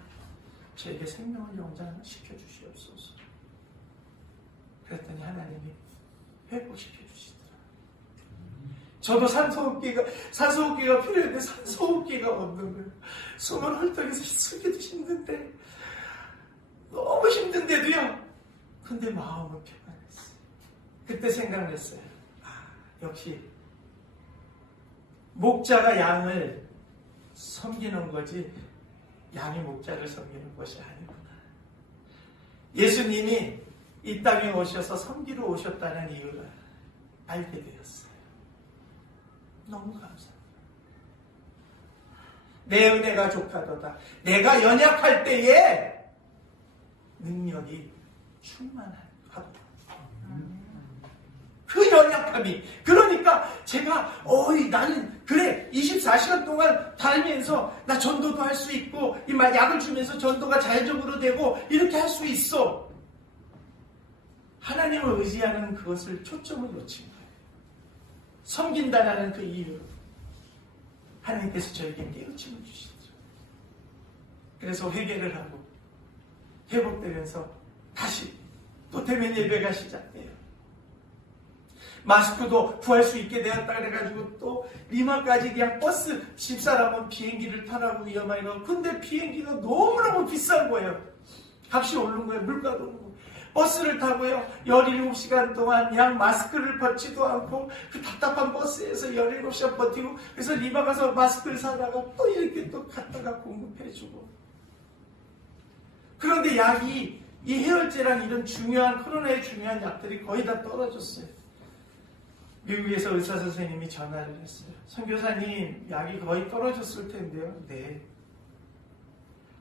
저에게 생명을 연장시켜 주시옵소서. 그랬더니 하나님이 회복시켜 주시더라. 저도 산소호흡기가 필요했는데 산소호흡기가 없는 거예요. 숨을 헐떡여서 숨기도 힘든데, 너무 힘든데도요. 근데 마음은 평안했어요. 그때 생각났어요. 역시 목자가 양을 섬기는 거지 양이 목자를 섬기는 것이 아니구나. 예수님이 이 땅에 오셔서 섬기러 오셨다는 이유를 알게 되었어요. 너무 감사합니다. 내 은혜가 족하도다. 내가 연약할 때에 능력이 충만하도다. 그 연약함이. 그러니까 제가 나는 그래 24시간 동안 달면서 나 전도도 할 수 있고 약을 주면서 전도가 자연적으로 되고 이렇게 할 수 있어. 하나님을 의지하는 그것을 초점을 놓친 거예요. 섬긴다라는 그 이유. 하나님께서 저에게 깨우침을 주시죠. 그래서 회개를 하고 회복되면서 다시 또 대면 예배가 시작돼요. 마스크도 구할 수 있게 되었다 그래가지고 또 리마까지 그냥 버스, 집사람은 비행기를 타라고 위험하니까. 근데 비행기가 너무너무 비싼 거예요. 값이 오른 거예요. 물가도 오르고. 버스를 타고요 17시간 동안 양 마스크를 벗지도 않고 그 답답한 버스에서 17시간 버티고, 그래서 리바 가서 마스크를 사다가 또 이렇게 또 갖다가 공급해주고. 그런데 약이, 이 해열제랑 이런 중요한, 코로나의 중요한 약들이 거의 다 떨어졌어요. 미국에서 의사 선생님이 전화를 했어요. 선교사님, 약이 거의 떨어졌을 텐데요. 네.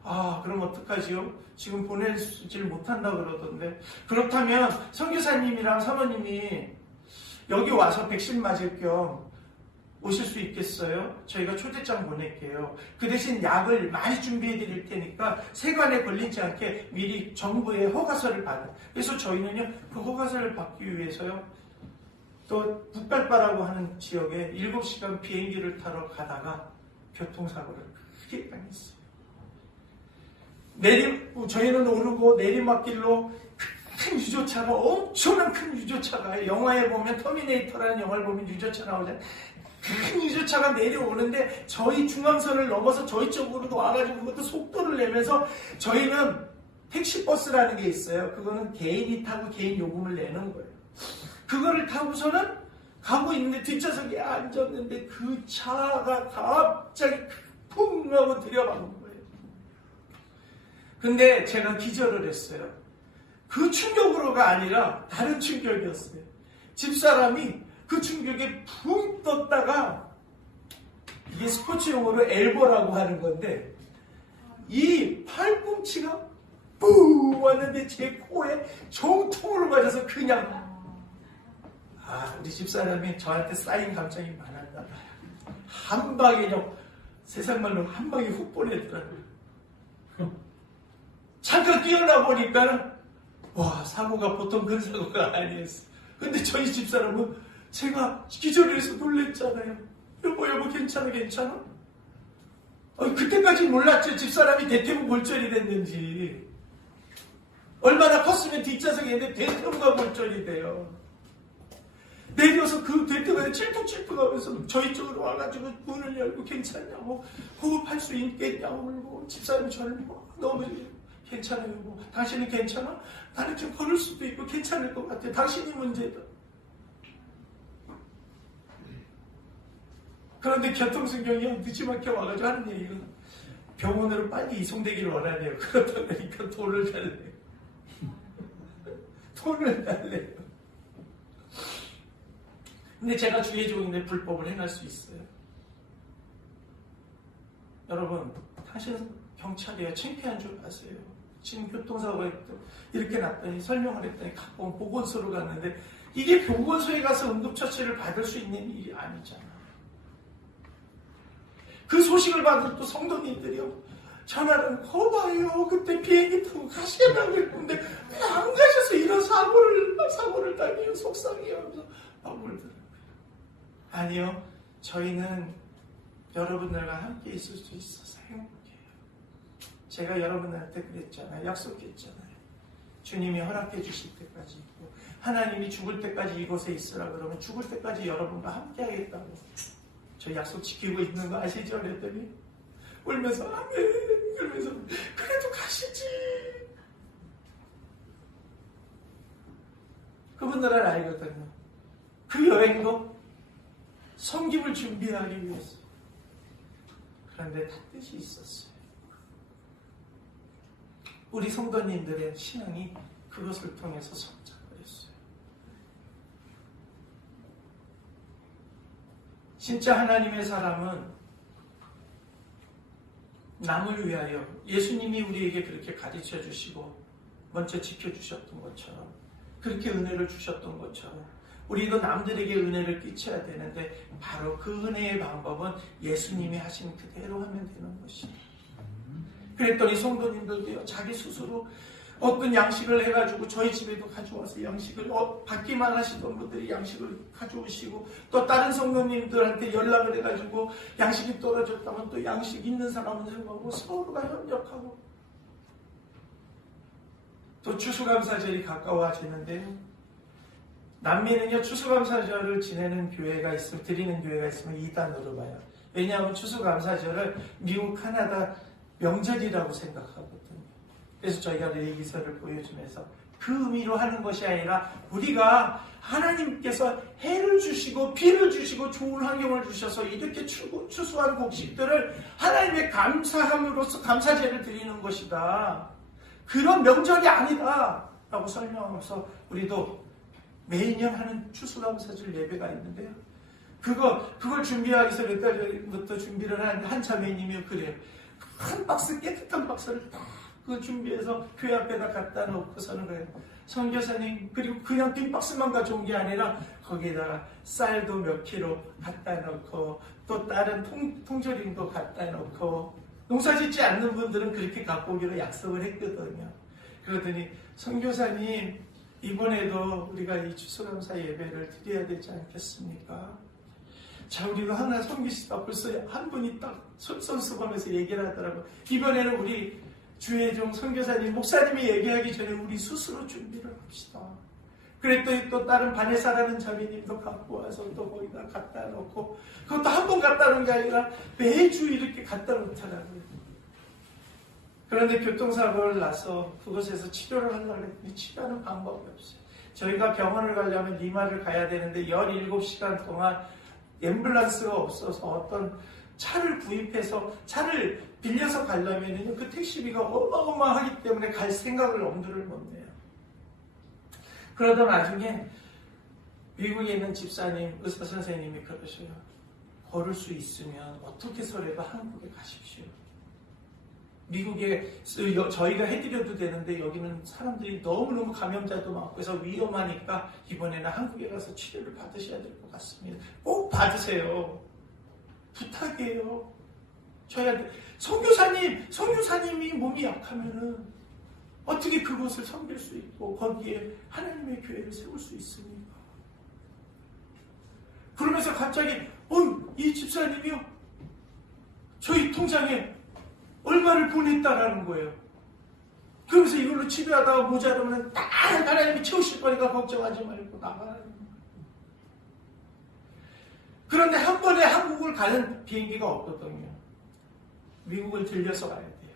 아, 그럼 어떡하지요? 지금 보내질 못한다고 그러던데. 그렇다면 선교사님이랑 사모님이 여기 와서 백신 맞을 겸 오실 수 있겠어요? 저희가 초대장 보낼게요. 그 대신 약을 많이 준비해 드릴 테니까 세관에 걸리지 않게 미리 정부의 허가서를 받아요. 그래서 저희는요, 그 허가서를 받기 위해서요, 또 북갈바라고 하는 지역에 7시간 비행기를 타러 가다가 교통사고를 크게 당했어요. 저희는 오르고 내리막길로 큰 유조차가, 엄청난 큰 유조차가, 영화에 보면 터미네이터라는 영화를 보면 유조차 나오잖아요. 큰 유조차가 내려오는데 저희 중앙선을 넘어서 저희 쪽으로도 와가지고 그것도 속도를 내면서, 저희는 택시버스라는 게 있어요. 그거는 개인이 타고 개인 요금을 내는 거예요. 그거를 타고서는 가고 있는데 뒷좌석에 앉았는데 그 차가 갑자기 쿵 하고 들여박은 거예요. 근데 제가 기절을 했어요. 그 충격으로가 아니라 다른 충격이었어요. 집사람이 그 충격에 붕 떴다가, 이게 스포츠 용어로 엘보라고 하는 건데, 이 팔꿈치가 뿌 왔는데 제 코에 정통으로 맞아서 그냥, 우리 집사람이 저한테 쌓인 감정이 많았나 봐요. 한 방에, 세상 말로 한 방에 훅 보내더라고요. 잠깐 뛰어나 보니까, 와, 사고가 보통 큰 사고가 아니었어요. 근데 저희 집사람은 제가 기절해서 놀랬잖아요. 여보, 괜찮아? 그때까지 몰랐죠. 집사람이 대퇴부 골절이 됐는지. 얼마나 컸으면 뒷좌석에 있는데 대퇴부가 골절이 돼요. 내려서 그 대퇴부에 찔뚝찔뚝하면서 저희 쪽으로 와가지고 문을 열고 괜찮냐고, 호흡할 수 있겠냐고 물고, 집사람이 저를 너무 괜찮아요. 당신은 괜찮아? 나는 좀 걸을 수도 있고 괜찮을 것 같아. 당신이 문제다. 그런데 교통순경이 늦지막히 와가지고 하는 얘기가, 병원으로 빨리 이송되기를 원하네요. 그렇다 보니까 돈을 달래요. 돈을 달래요. 근데 제가 주의 종인데 불법을 행할 수 있어요. 여러분, 당신은 경찰이에요. 창피한 줄 아세요? 지금 교통사고가 이렇게 났더니 설명을 했더니 가까운 보건소로 갔는데, 이게 보건소에 가서 응급처치를 받을 수 있는 일이 아니잖아. 그 소식을 받은 또 성도님들이요, 전화를 거봐요. 그때 비행기 타고 가시겠다고 했는데 왜 안 가셔서 이런 사고를 당해요. 속상해요. 하면서 막 울더라고요. 아니요, 저희는 여러분들과 함께 있을 수 있어서 행복해요. 제가 여러분들한테 그랬잖아요. 약속했잖아요. 주님이 허락해 주실 때까지 있고, 하나님이 죽을 때까지 이곳에 있으라 그러면 죽을 때까지 여러분과 함께 하겠다고. 저 약속 지키고 있는 거 아시죠? 그랬더니 울면서 아멘, 그러면서 그래도 가시지. 그분들은 알거든요. 그 여행도 섬김을 준비하기 위해서. 그런데 다 뜻이 있었어요. 우리 성도님들의 신앙이 그것을 통해서 성장을 했어요. 진짜 하나님의 사람은 남을 위하여, 예수님이 우리에게 그렇게 가르쳐 주시고 먼저 지켜주셨던 것처럼, 그렇게 은혜를 주셨던 것처럼 우리도 남들에게 은혜를 끼쳐야 되는데, 바로 그 은혜의 방법은 예수님이 하신 그대로 하면 되는 것이에요. 그랬더니 성도님들도요, 자기 스스로 어떤 양식을 해가지고 저희 집에도 가져와서 양식을, 받기만 하시던 분들이 양식을 가져오시고, 또 다른 성도님들한테 연락을 해가지고 양식이 떨어졌다면 또 양식 있는 사람은 생각하고 서로가 협력하고. 또 추수감사절이 가까워지는데요, 남미는요, 추수감사절을 지내는 교회가 있으면, 드리는 교회가 있으면 이단으로 봐요. 왜냐하면 추수감사절을 미국, 카나다 명절이라고 생각하거든요. 그래서 저희가 레위기서를 보여주면서 그 의미로 하는 것이 아니라 우리가 하나님께서 해를 주시고 비를 주시고 좋은 환경을 주셔서 이렇게 추수한 곡식들을 하나님의 감사함으로써 감사제를 드리는 것이다. 그런 명절이 아니다 라고 설명하면서 우리도 매년 하는 추수감사절 예배가 있는데요. 그걸 준비하기 위해서 몇 달 전부터 준비를 한 자매님이 그래요. 한 박스, 깨끗한 박스를 딱 준비해서 교회 앞에다 갖다 놓고서는 거예요. 선교사님, 그리고 그냥 빈 박스만 가져온 게 아니라 거기다가 쌀도 몇 킬로 갖다 놓고 또 다른 통조림도 갖다 놓고 농사 짓지 않는 분들은 그렇게 갖고 오기로 약속을 했거든요. 그러더니 선교사님, 이번에도 우리가 이 추수감사 예배를 드려야 되지 않겠습니까? 자, 우리가 하나 섬기시다 벌써 한 분이 딱 솔선수범해서 얘기를 하더라고요. 이번에는 우리 주혜종 선교사님, 목사님이 얘기하기 전에 우리 스스로 준비를 합시다. 그랬더니 또 다른 바네사라는 자매님도 갖고 와서 또 거기다 갖다 놓고, 그것도 한 번 갖다 놓은 게 아니라 매주 이렇게 갖다 놓더라고요. 그런데 교통사고를 나서 그곳에서 치료를 하려고 했더니 치료하는 방법이 없어요. 저희가 병원을 가려면 리마를 가야 되는데 17시간 동안 앰뷸런스가 없어서 어떤 차를 구입해서 차를 빌려서 가려면 그 택시비가 어마어마하기 때문에 갈 생각을 엄두를 못 내요. 그러던 나중에 미국에 있는 집사님, 의사 선생님이 그러셔요. 걸을 수 있으면 어떻게 해서라도 한국에 가십시오. 미국에 저희가 해드려도 되는데 여기는 사람들이 너무너무 감염자도 많고 해서 위험하니까 이번에는 한국에 가서 치료를 받으셔야 될 것 같습니다. 꼭 받으세요. 부탁이에요. 저희한테 선교사님이 몸이 약하면은 어떻게 그곳을 섬길 수 있고 거기에 하나님의 교회를 세울 수 있습니까? 그러면서 갑자기 이 집사님이요, 저희 통장에 얼마를 보냈다라는 거예요. 그러면서 이걸로 치료하다가 모자르면 딱 하나님이 채우실 거니까 걱정하지 말고 나가라는 거예요. 그런데 한 번에 한국을 가는 비행기가 없거든요. 미국을 들려서 가야 돼요.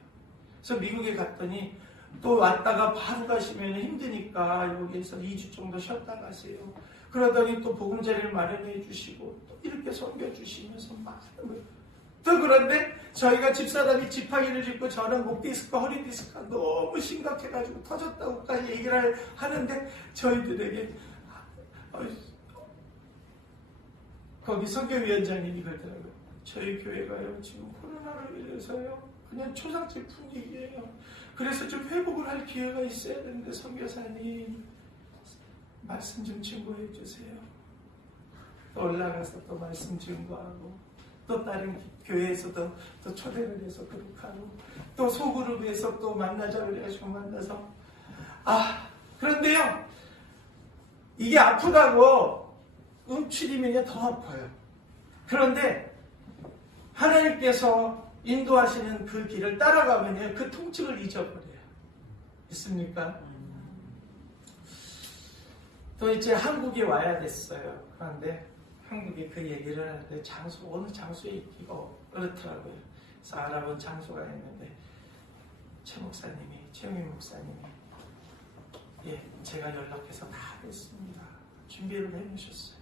그래서 미국에 갔더니 또 왔다가 바로 가시면 힘드니까 여기에서 2주 정도 쉬었다 가세요. 그러더니 또 보금자리를 마련해 주시고 또 이렇게 섬겨주시면서 막 하는 거예요. 또 그런데 저희가 집사람이 지팡이를 짚고 저는 목 디스크가 허리 디스크가 너무 심각해가지고 터졌다고까지 얘기를 하는데 저희들에게 거기 선교위원장님이 그러더라고요. 저희 교회가요 지금 코로나로 인해서요 그냥 초상집 분위기예요. 그래서 좀 회복을 할 기회가 있어야 되는데 선교사님 말씀 좀 증거해 주세요. 또 올라가서 또 말씀 증거하고 또 다른 교회에서도 또 초대를 해서 그렇게 하고 또 소그룹에서 또 만나자 그래가지고 만나서 그런데요 이게 아프다고 움츠리면 더 아파요. 그런데 하나님께서 인도하시는 그 길을 따라가면 그 통증을 잊어버려요. 있습니까? 또 이제 한국에 와야 됐어요. 그런데 한국에 그 얘기를 하는데 어느 장소에 있기가 그렇더라고요. 그래서 알아본 장소가 있는데 최영민 목사님이 제가 연락해서 다 했습니다. 준비를 해놓으셨어요.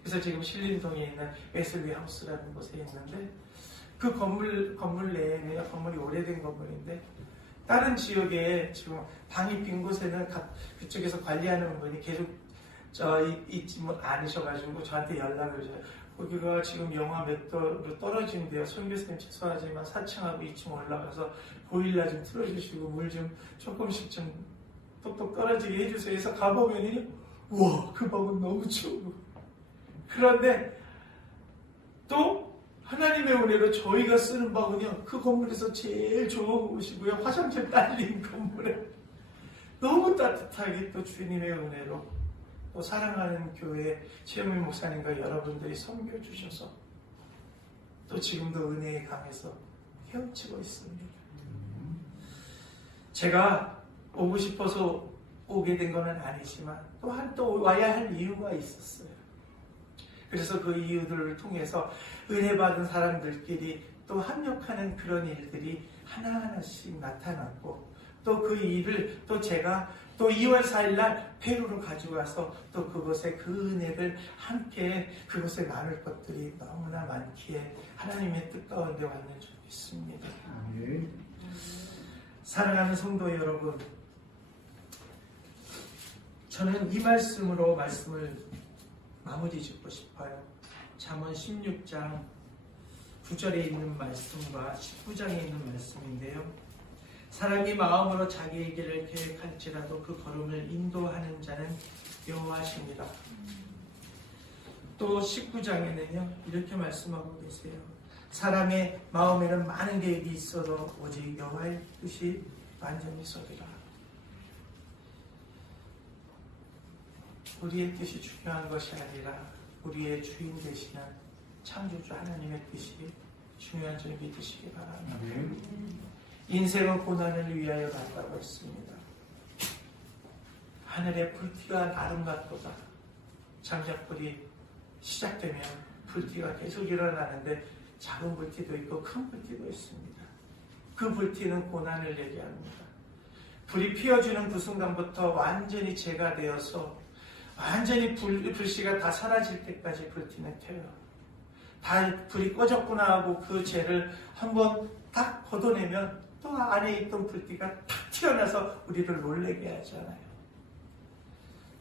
그래서 지금 신림동에 있는 웨슬리 하우스라는 곳에 있는데 그 건물 내에 건물이 오래된 건물인데 다른 지역에 지금 방이 빈 곳에는 그쪽에서 관리하는 분이 계속 있지 않으셔가지고 저한테 연락을 줘요. 거기가 지금 영하 몇 도로 떨어진대요. 손 교수님 죄송하지만 4층하고 2층 올라가서 보일러 좀 틀어주시고 물 좀 조금씩 좀 똑똑 떨어지게 해주세요. 해서 가보면요, 우와 그 방은 너무 추워. 그런데 또 하나님의 은혜로 저희가 쓰는 방은요 그 건물에서 제일 좋은 곳이고요. 화장실 딸린 건물에 너무 따뜻하게 또 주님의 은혜로 또 사랑하는 교회 최영민 목사님과 여러분들이 섬겨주셔서 또 지금도 은혜에 강해서 헤엄치고 있습니다. 제가 오고 싶어서 오게 된 건 아니지만 또 와야 할 이유가 있었어요. 그래서 그 이유들을 통해서 은혜 받은 사람들끼리 또 합력하는 그런 일들이 하나하나씩 나타났고 또 그 일을 또 제가 또 2월 4일 날 페루로 가지고 가서 또 그곳에 그 은혜를 함께 그곳에 나눌 것들이 너무나 많기에 하나님의 뜻 가운데 왔는 줄 믿습니다. 사랑하는 성도 여러분, 저는 이 말씀으로 말씀을 마무리 짓고 싶어요. 잠언 16장 9절에 있는 말씀과 19장에 있는 말씀인데요. 사람이 마음으로 자기의 길을 계획할지라도 그 걸음을 인도하는 자는 여호와십니다. 또 19장에는요 이렇게 말씀하고 계세요. 사람의 마음에는 많은 계획이 있어도 오직 여호와의 뜻이 완전히 서리라. 우리의 뜻이 중요한 것이 아니라 우리의 주인 되시는 창조주 하나님의 뜻이 중요한 줄 믿으시기 바랍니다. 인생은 고난을 위하여 간다고 했습니다. 하늘의 불티가 나름 같도다. 장작불이 시작되면 불티가 계속 일어나는데 작은 불티도 있고 큰 불티도 있습니다. 그 불티는 고난을 얘기합니다. 불이 피어주는 그 순간부터 완전히 재가 되어서 완전히 불씨가 다 사라질 때까지 불티는 켜요. 다 불이 꺼졌구나 하고 그 재를 한번 딱 걷어내면 또 안에 있던 불띠가 탁 튀어나와서 우리를 놀라게 하잖아요.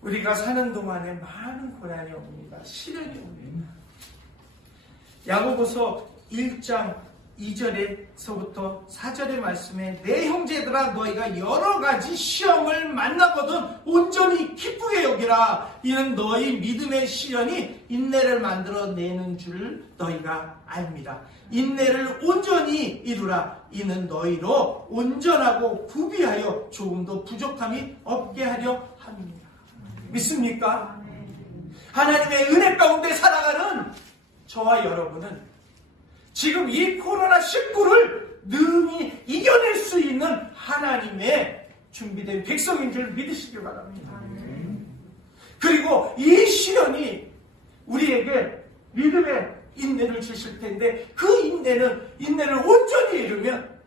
우리가 사는 동안에 많은 고난이 옵니다. 시련이 옵니다. 야고보서 1장 2절에서부터 4절의 말씀에 내 형제들아 너희가 여러 가지 시험을 만나거든 온전히 기쁘게 여기라. 이는 너희 믿음의 시련이 인내를 만들어내는 줄 너희가 압니다. 인내를 온전히 이루라. 이는 너희로 온전하고 구비하여 조금도 부족함이 없게 하려 함이니라. 믿습니까? 하나님의 은혜 가운데 살아가는 저와 여러분은 지금 이 코로나19를 능히 이겨낼 수 있는 하나님의 준비된 백성인 줄 믿으시기 바랍니다. 그리고 이 시련이 우리에게 믿음의 인내를 주실 텐데 그 인내를 온전히 이루면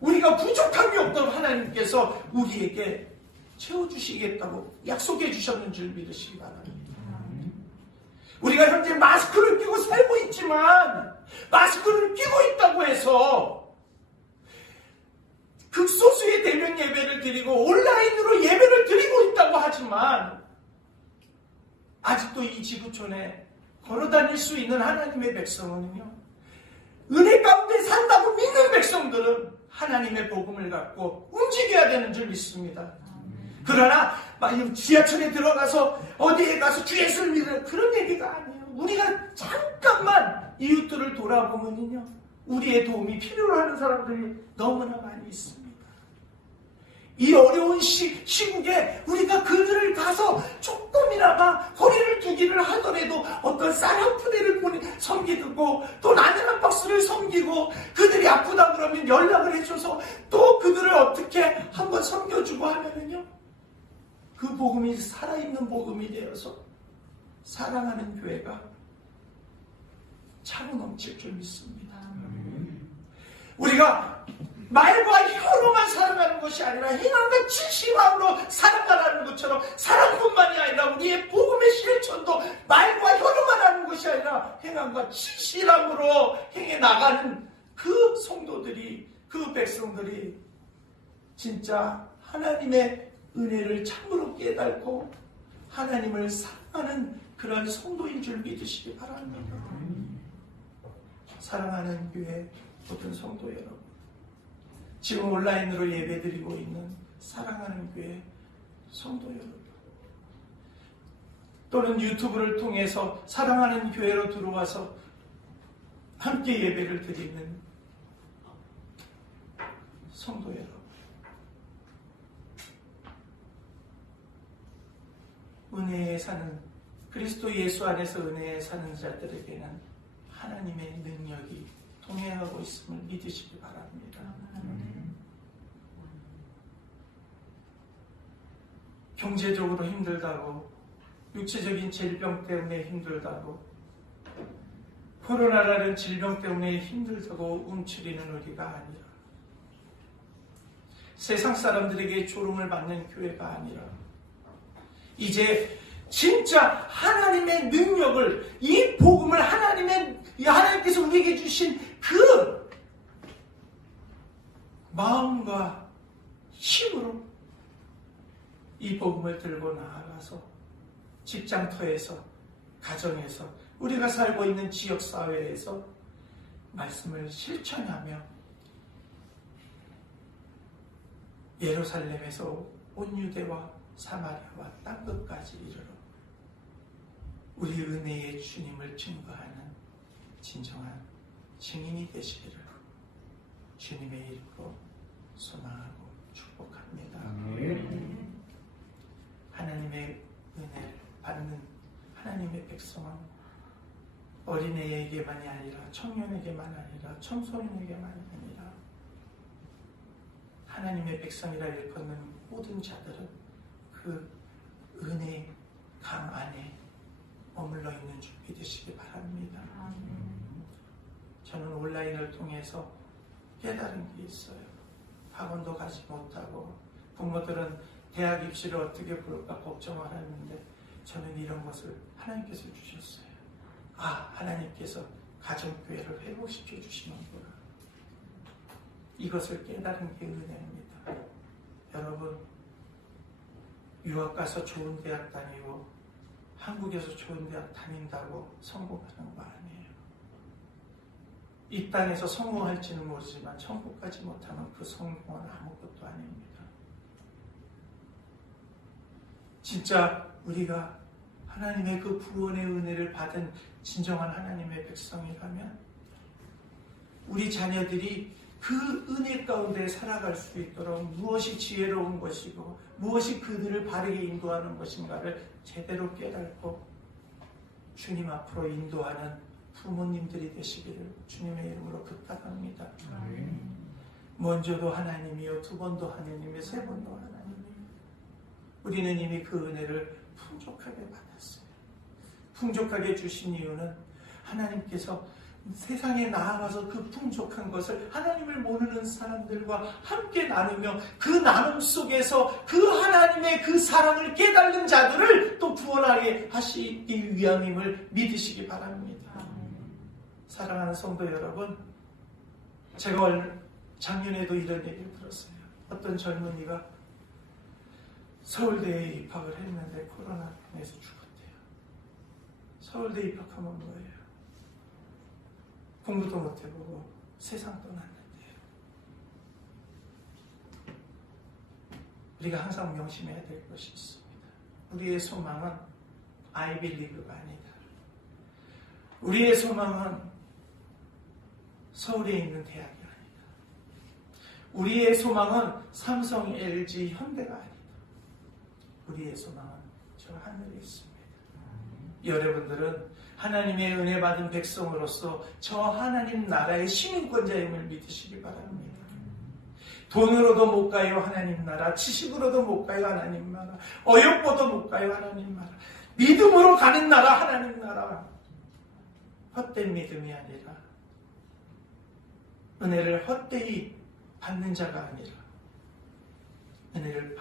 우리가 부족함이 없던 하나님께서 우리에게 채워주시겠다고 약속해 주셨는 줄 믿으시기 바랍니다. 우리가 현재 마스크를 끼고 살고 있지만 마스크를 끼고 있다고 해서 극소수의 대면 예배를 드리고 온라인으로 예배를 드리고 있다고 하지만 아직도 이 지구촌에 걸어다닐 수 있는 하나님의 백성은요, 은혜 가운데 산다고 믿는 백성들은 하나님의 복음을 갖고 움직여야 되는 줄 믿습니다. 그러나 지하철에 들어가서 어디에 가서 주 예수를 믿는 그런 얘기가 아니에요. 우리가 잠깐만 이웃들을 돌아보면요, 우리의 도움이 필요로 하는 사람들이 너무나 많이 있습니다. 이 어려운 시국에 우리가 그들을 가서 조금이나마 거리를 두기를 하더라도 어떤 쌀 한 푸대를 섬기고 또 라면 한 박스를 섬기고 그들이 아프다 그러면 연락을 해줘서 또 그들을 어떻게 한번 섬겨주고 하면은요, 그 복음이 살아있는 복음이 되어서 사랑하는 교회가 차고 넘칠 줄 믿습니다. 우리가 말과 혀로만 살아가는 것이 아니라 행함과 진심으로 살아가라는 것처럼 사랑뿐만이 아니라 우리의 복음의 실천도 말과 혀로만 하는 것이 아니라 행함과 진실함으로 행해 나가는 그 성도들이, 그 백성들이 진짜 하나님의 은혜를 참으로 깨닫고 하나님을 사랑하는 그런 성도인 줄 믿으시기 바랍니다. 사랑하는 교회 모든 성도 여러분, 지금 온라인으로 예배드리고 있는 사랑하는 교회 성도 여러분, 또는 유튜브를 통해서 사랑하는 교회로 들어와서 함께 예배를 드리는 성도 여러분, 은혜에 사는, 그리스도 예수 안에서 은혜에 사는 자들에게는 하나님의 능력이 동행하고 있음을 믿으시기 바랍니다. 경제적으로 힘들다고, 육체적인 질병 때문에 힘들다고, 코로나라는 질병 때문에 힘들다고 움츠리는 우리가 아니라 세상 사람들에게 조롱을 받는 교회가 아니라 이제 진짜 하나님의 능력을, 이 복음을 하나님께서 우리에게 주신 그 마음과 힘으로 이 복음을 들고 나아가서 직장터에서, 가정에서, 우리가 살고 있는 지역사회에서 말씀을 실천하며 예루살렘에서 온 유대와 사마리아와 땅끝까지 이르러 우리 은혜의 주님을 증거하는 진정한 증인이 되시기를 주님의 이름으로 소망하고 축복합니다. 하나님의 은혜를 받는 하나님의 백성은 어린애에게만이 아니라 청년에게만 아니라 청소년에게만 아니라 하나님의 백성이라 일컫는 모든 자들은 그 은혜 강 안에 머물러 있는 줄 믿으시기 바랍니다. 저는 온라인을 통해서 깨달은 게 있어요. 학원도 가지 못하고 부모들은 대학 입시를 어떻게 볼까 걱정을 하는데 저는 이런 것을 하나님께서 주셨어요. 하나님께서 가정교회를 회복시켜 주시는구나. 이것을 깨달은 게 은혜입니다. 여러분, 유학 가서 좋은 대학 다니고 한국에서 좋은 대학 다닌다고 성공하는 거 아니에요. 이 땅에서 성공할지는 모르지만 천국 가지 못하면 그 성공은 아무것도 아닙니다. 진짜 우리가 하나님의 그 구원의 은혜를 받은 진정한 하나님의 백성이라면 우리 자녀들이 그 은혜 가운데 살아갈 수 있도록 무엇이 지혜로운 것이고 무엇이 그들을 바르게 인도하는 것인가를 제대로 깨닫고 주님 앞으로 인도하는 부모님들이 되시기를 주님의 이름으로 부탁합니다. 먼저도 하나님이요, 두 번도 하나님이요, 세 번도 하나님이요. 우리는 이미 그 은혜를 풍족하게 받았어요. 풍족하게 주신 이유는 하나님께서 세상에 나아가서 그 풍족한 것을 하나님을 모르는 사람들과 함께 나누며 그 나눔 속에서 그 하나님의 그 사랑을 깨닫는 자들을 또 구원하게 하시기 위함임을 믿으시기 바랍니다. 사랑하는 성도 여러분, 제가 작년에도 이런 얘기를 들었어요. 어떤 젊은이가 서울대에 입학을 했는데 코로나 때문에 죽었대요. 서울대 입학하면 뭐예요? 공부도 못해보고 세상 떠났는데요. 우리가 항상 명심해야 될 것이 있습니다. 우리의 소망은 아이빌리그가 아니다. 우리의 소망은 서울에 있는 대학이 아니다. 우리의 소망은 삼성, LG, 현대가 아니다. 우리의 소망은 저 하늘에 있습니다. 여러분들은 하나님의 은혜 받은 백성으로서 저 하나님 나라의 시민권자임을 믿으시기 바랍니다. 돈으로도 못 가요 하나님 나라, 지식으로도 못 가요 하나님 나라, 어렵고도 못 가요 하나님 나라, 믿음으로 가는 나라 하나님 나라. 헛된 믿음이 아니라 은혜를 헛되이 받는 자가 아니라 은혜를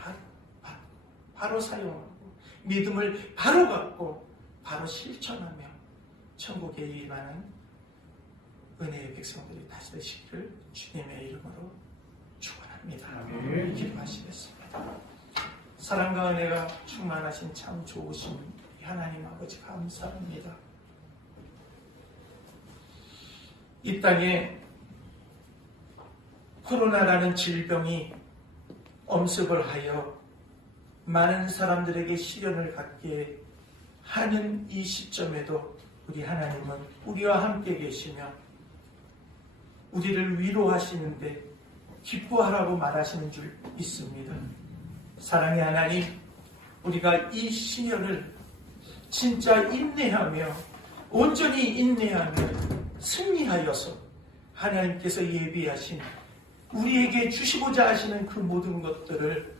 바로 사용하고 믿음을 바로 갖고 바로 실천하며 천국에 임하는 은혜의 백성들이 다시 되시기를 주님의 이름으로 축원합니다. 기도하시겠습니다. 사랑과 은혜가 충만하신 참 좋으신 하나님 아버지 감사합니다. 이 땅에 코로나라는 질병이 엄습을 하여 많은 사람들에게 시련을 갖게 하는 이 시점에도 우리 하나님은 우리와 함께 계시며 우리를 위로하시는데 기뻐하라고 말하시는 줄 믿습니다. 사랑의 하나님, 우리가 이 시련을 진짜 인내하며 온전히 인내하며 승리하여서 하나님께서 예비하신 우리에게 주시고자 하시는 그 모든 것들을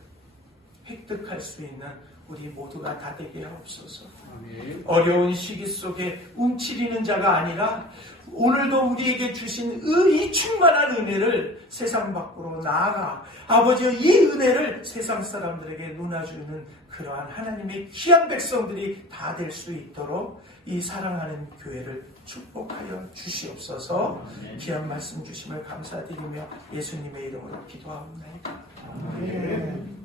획득할 수 있는 우리 모두가 다 되게 하옵소서. 아멘. 어려운 시기 속에 움츠리는 자가 아니라 오늘도 우리에게 주신 이 충만한 은혜를 세상 밖으로 나아가 아버지의 이 은혜를 세상 사람들에게 누나주는 그러한 하나님의 귀한 백성들이 다 될 수 있도록 이 사랑하는 교회를 축복하여 주시옵소서. 귀한 말씀 주심을 감사드리며 예수님의 이름으로 기도하옵나이다. 아멘.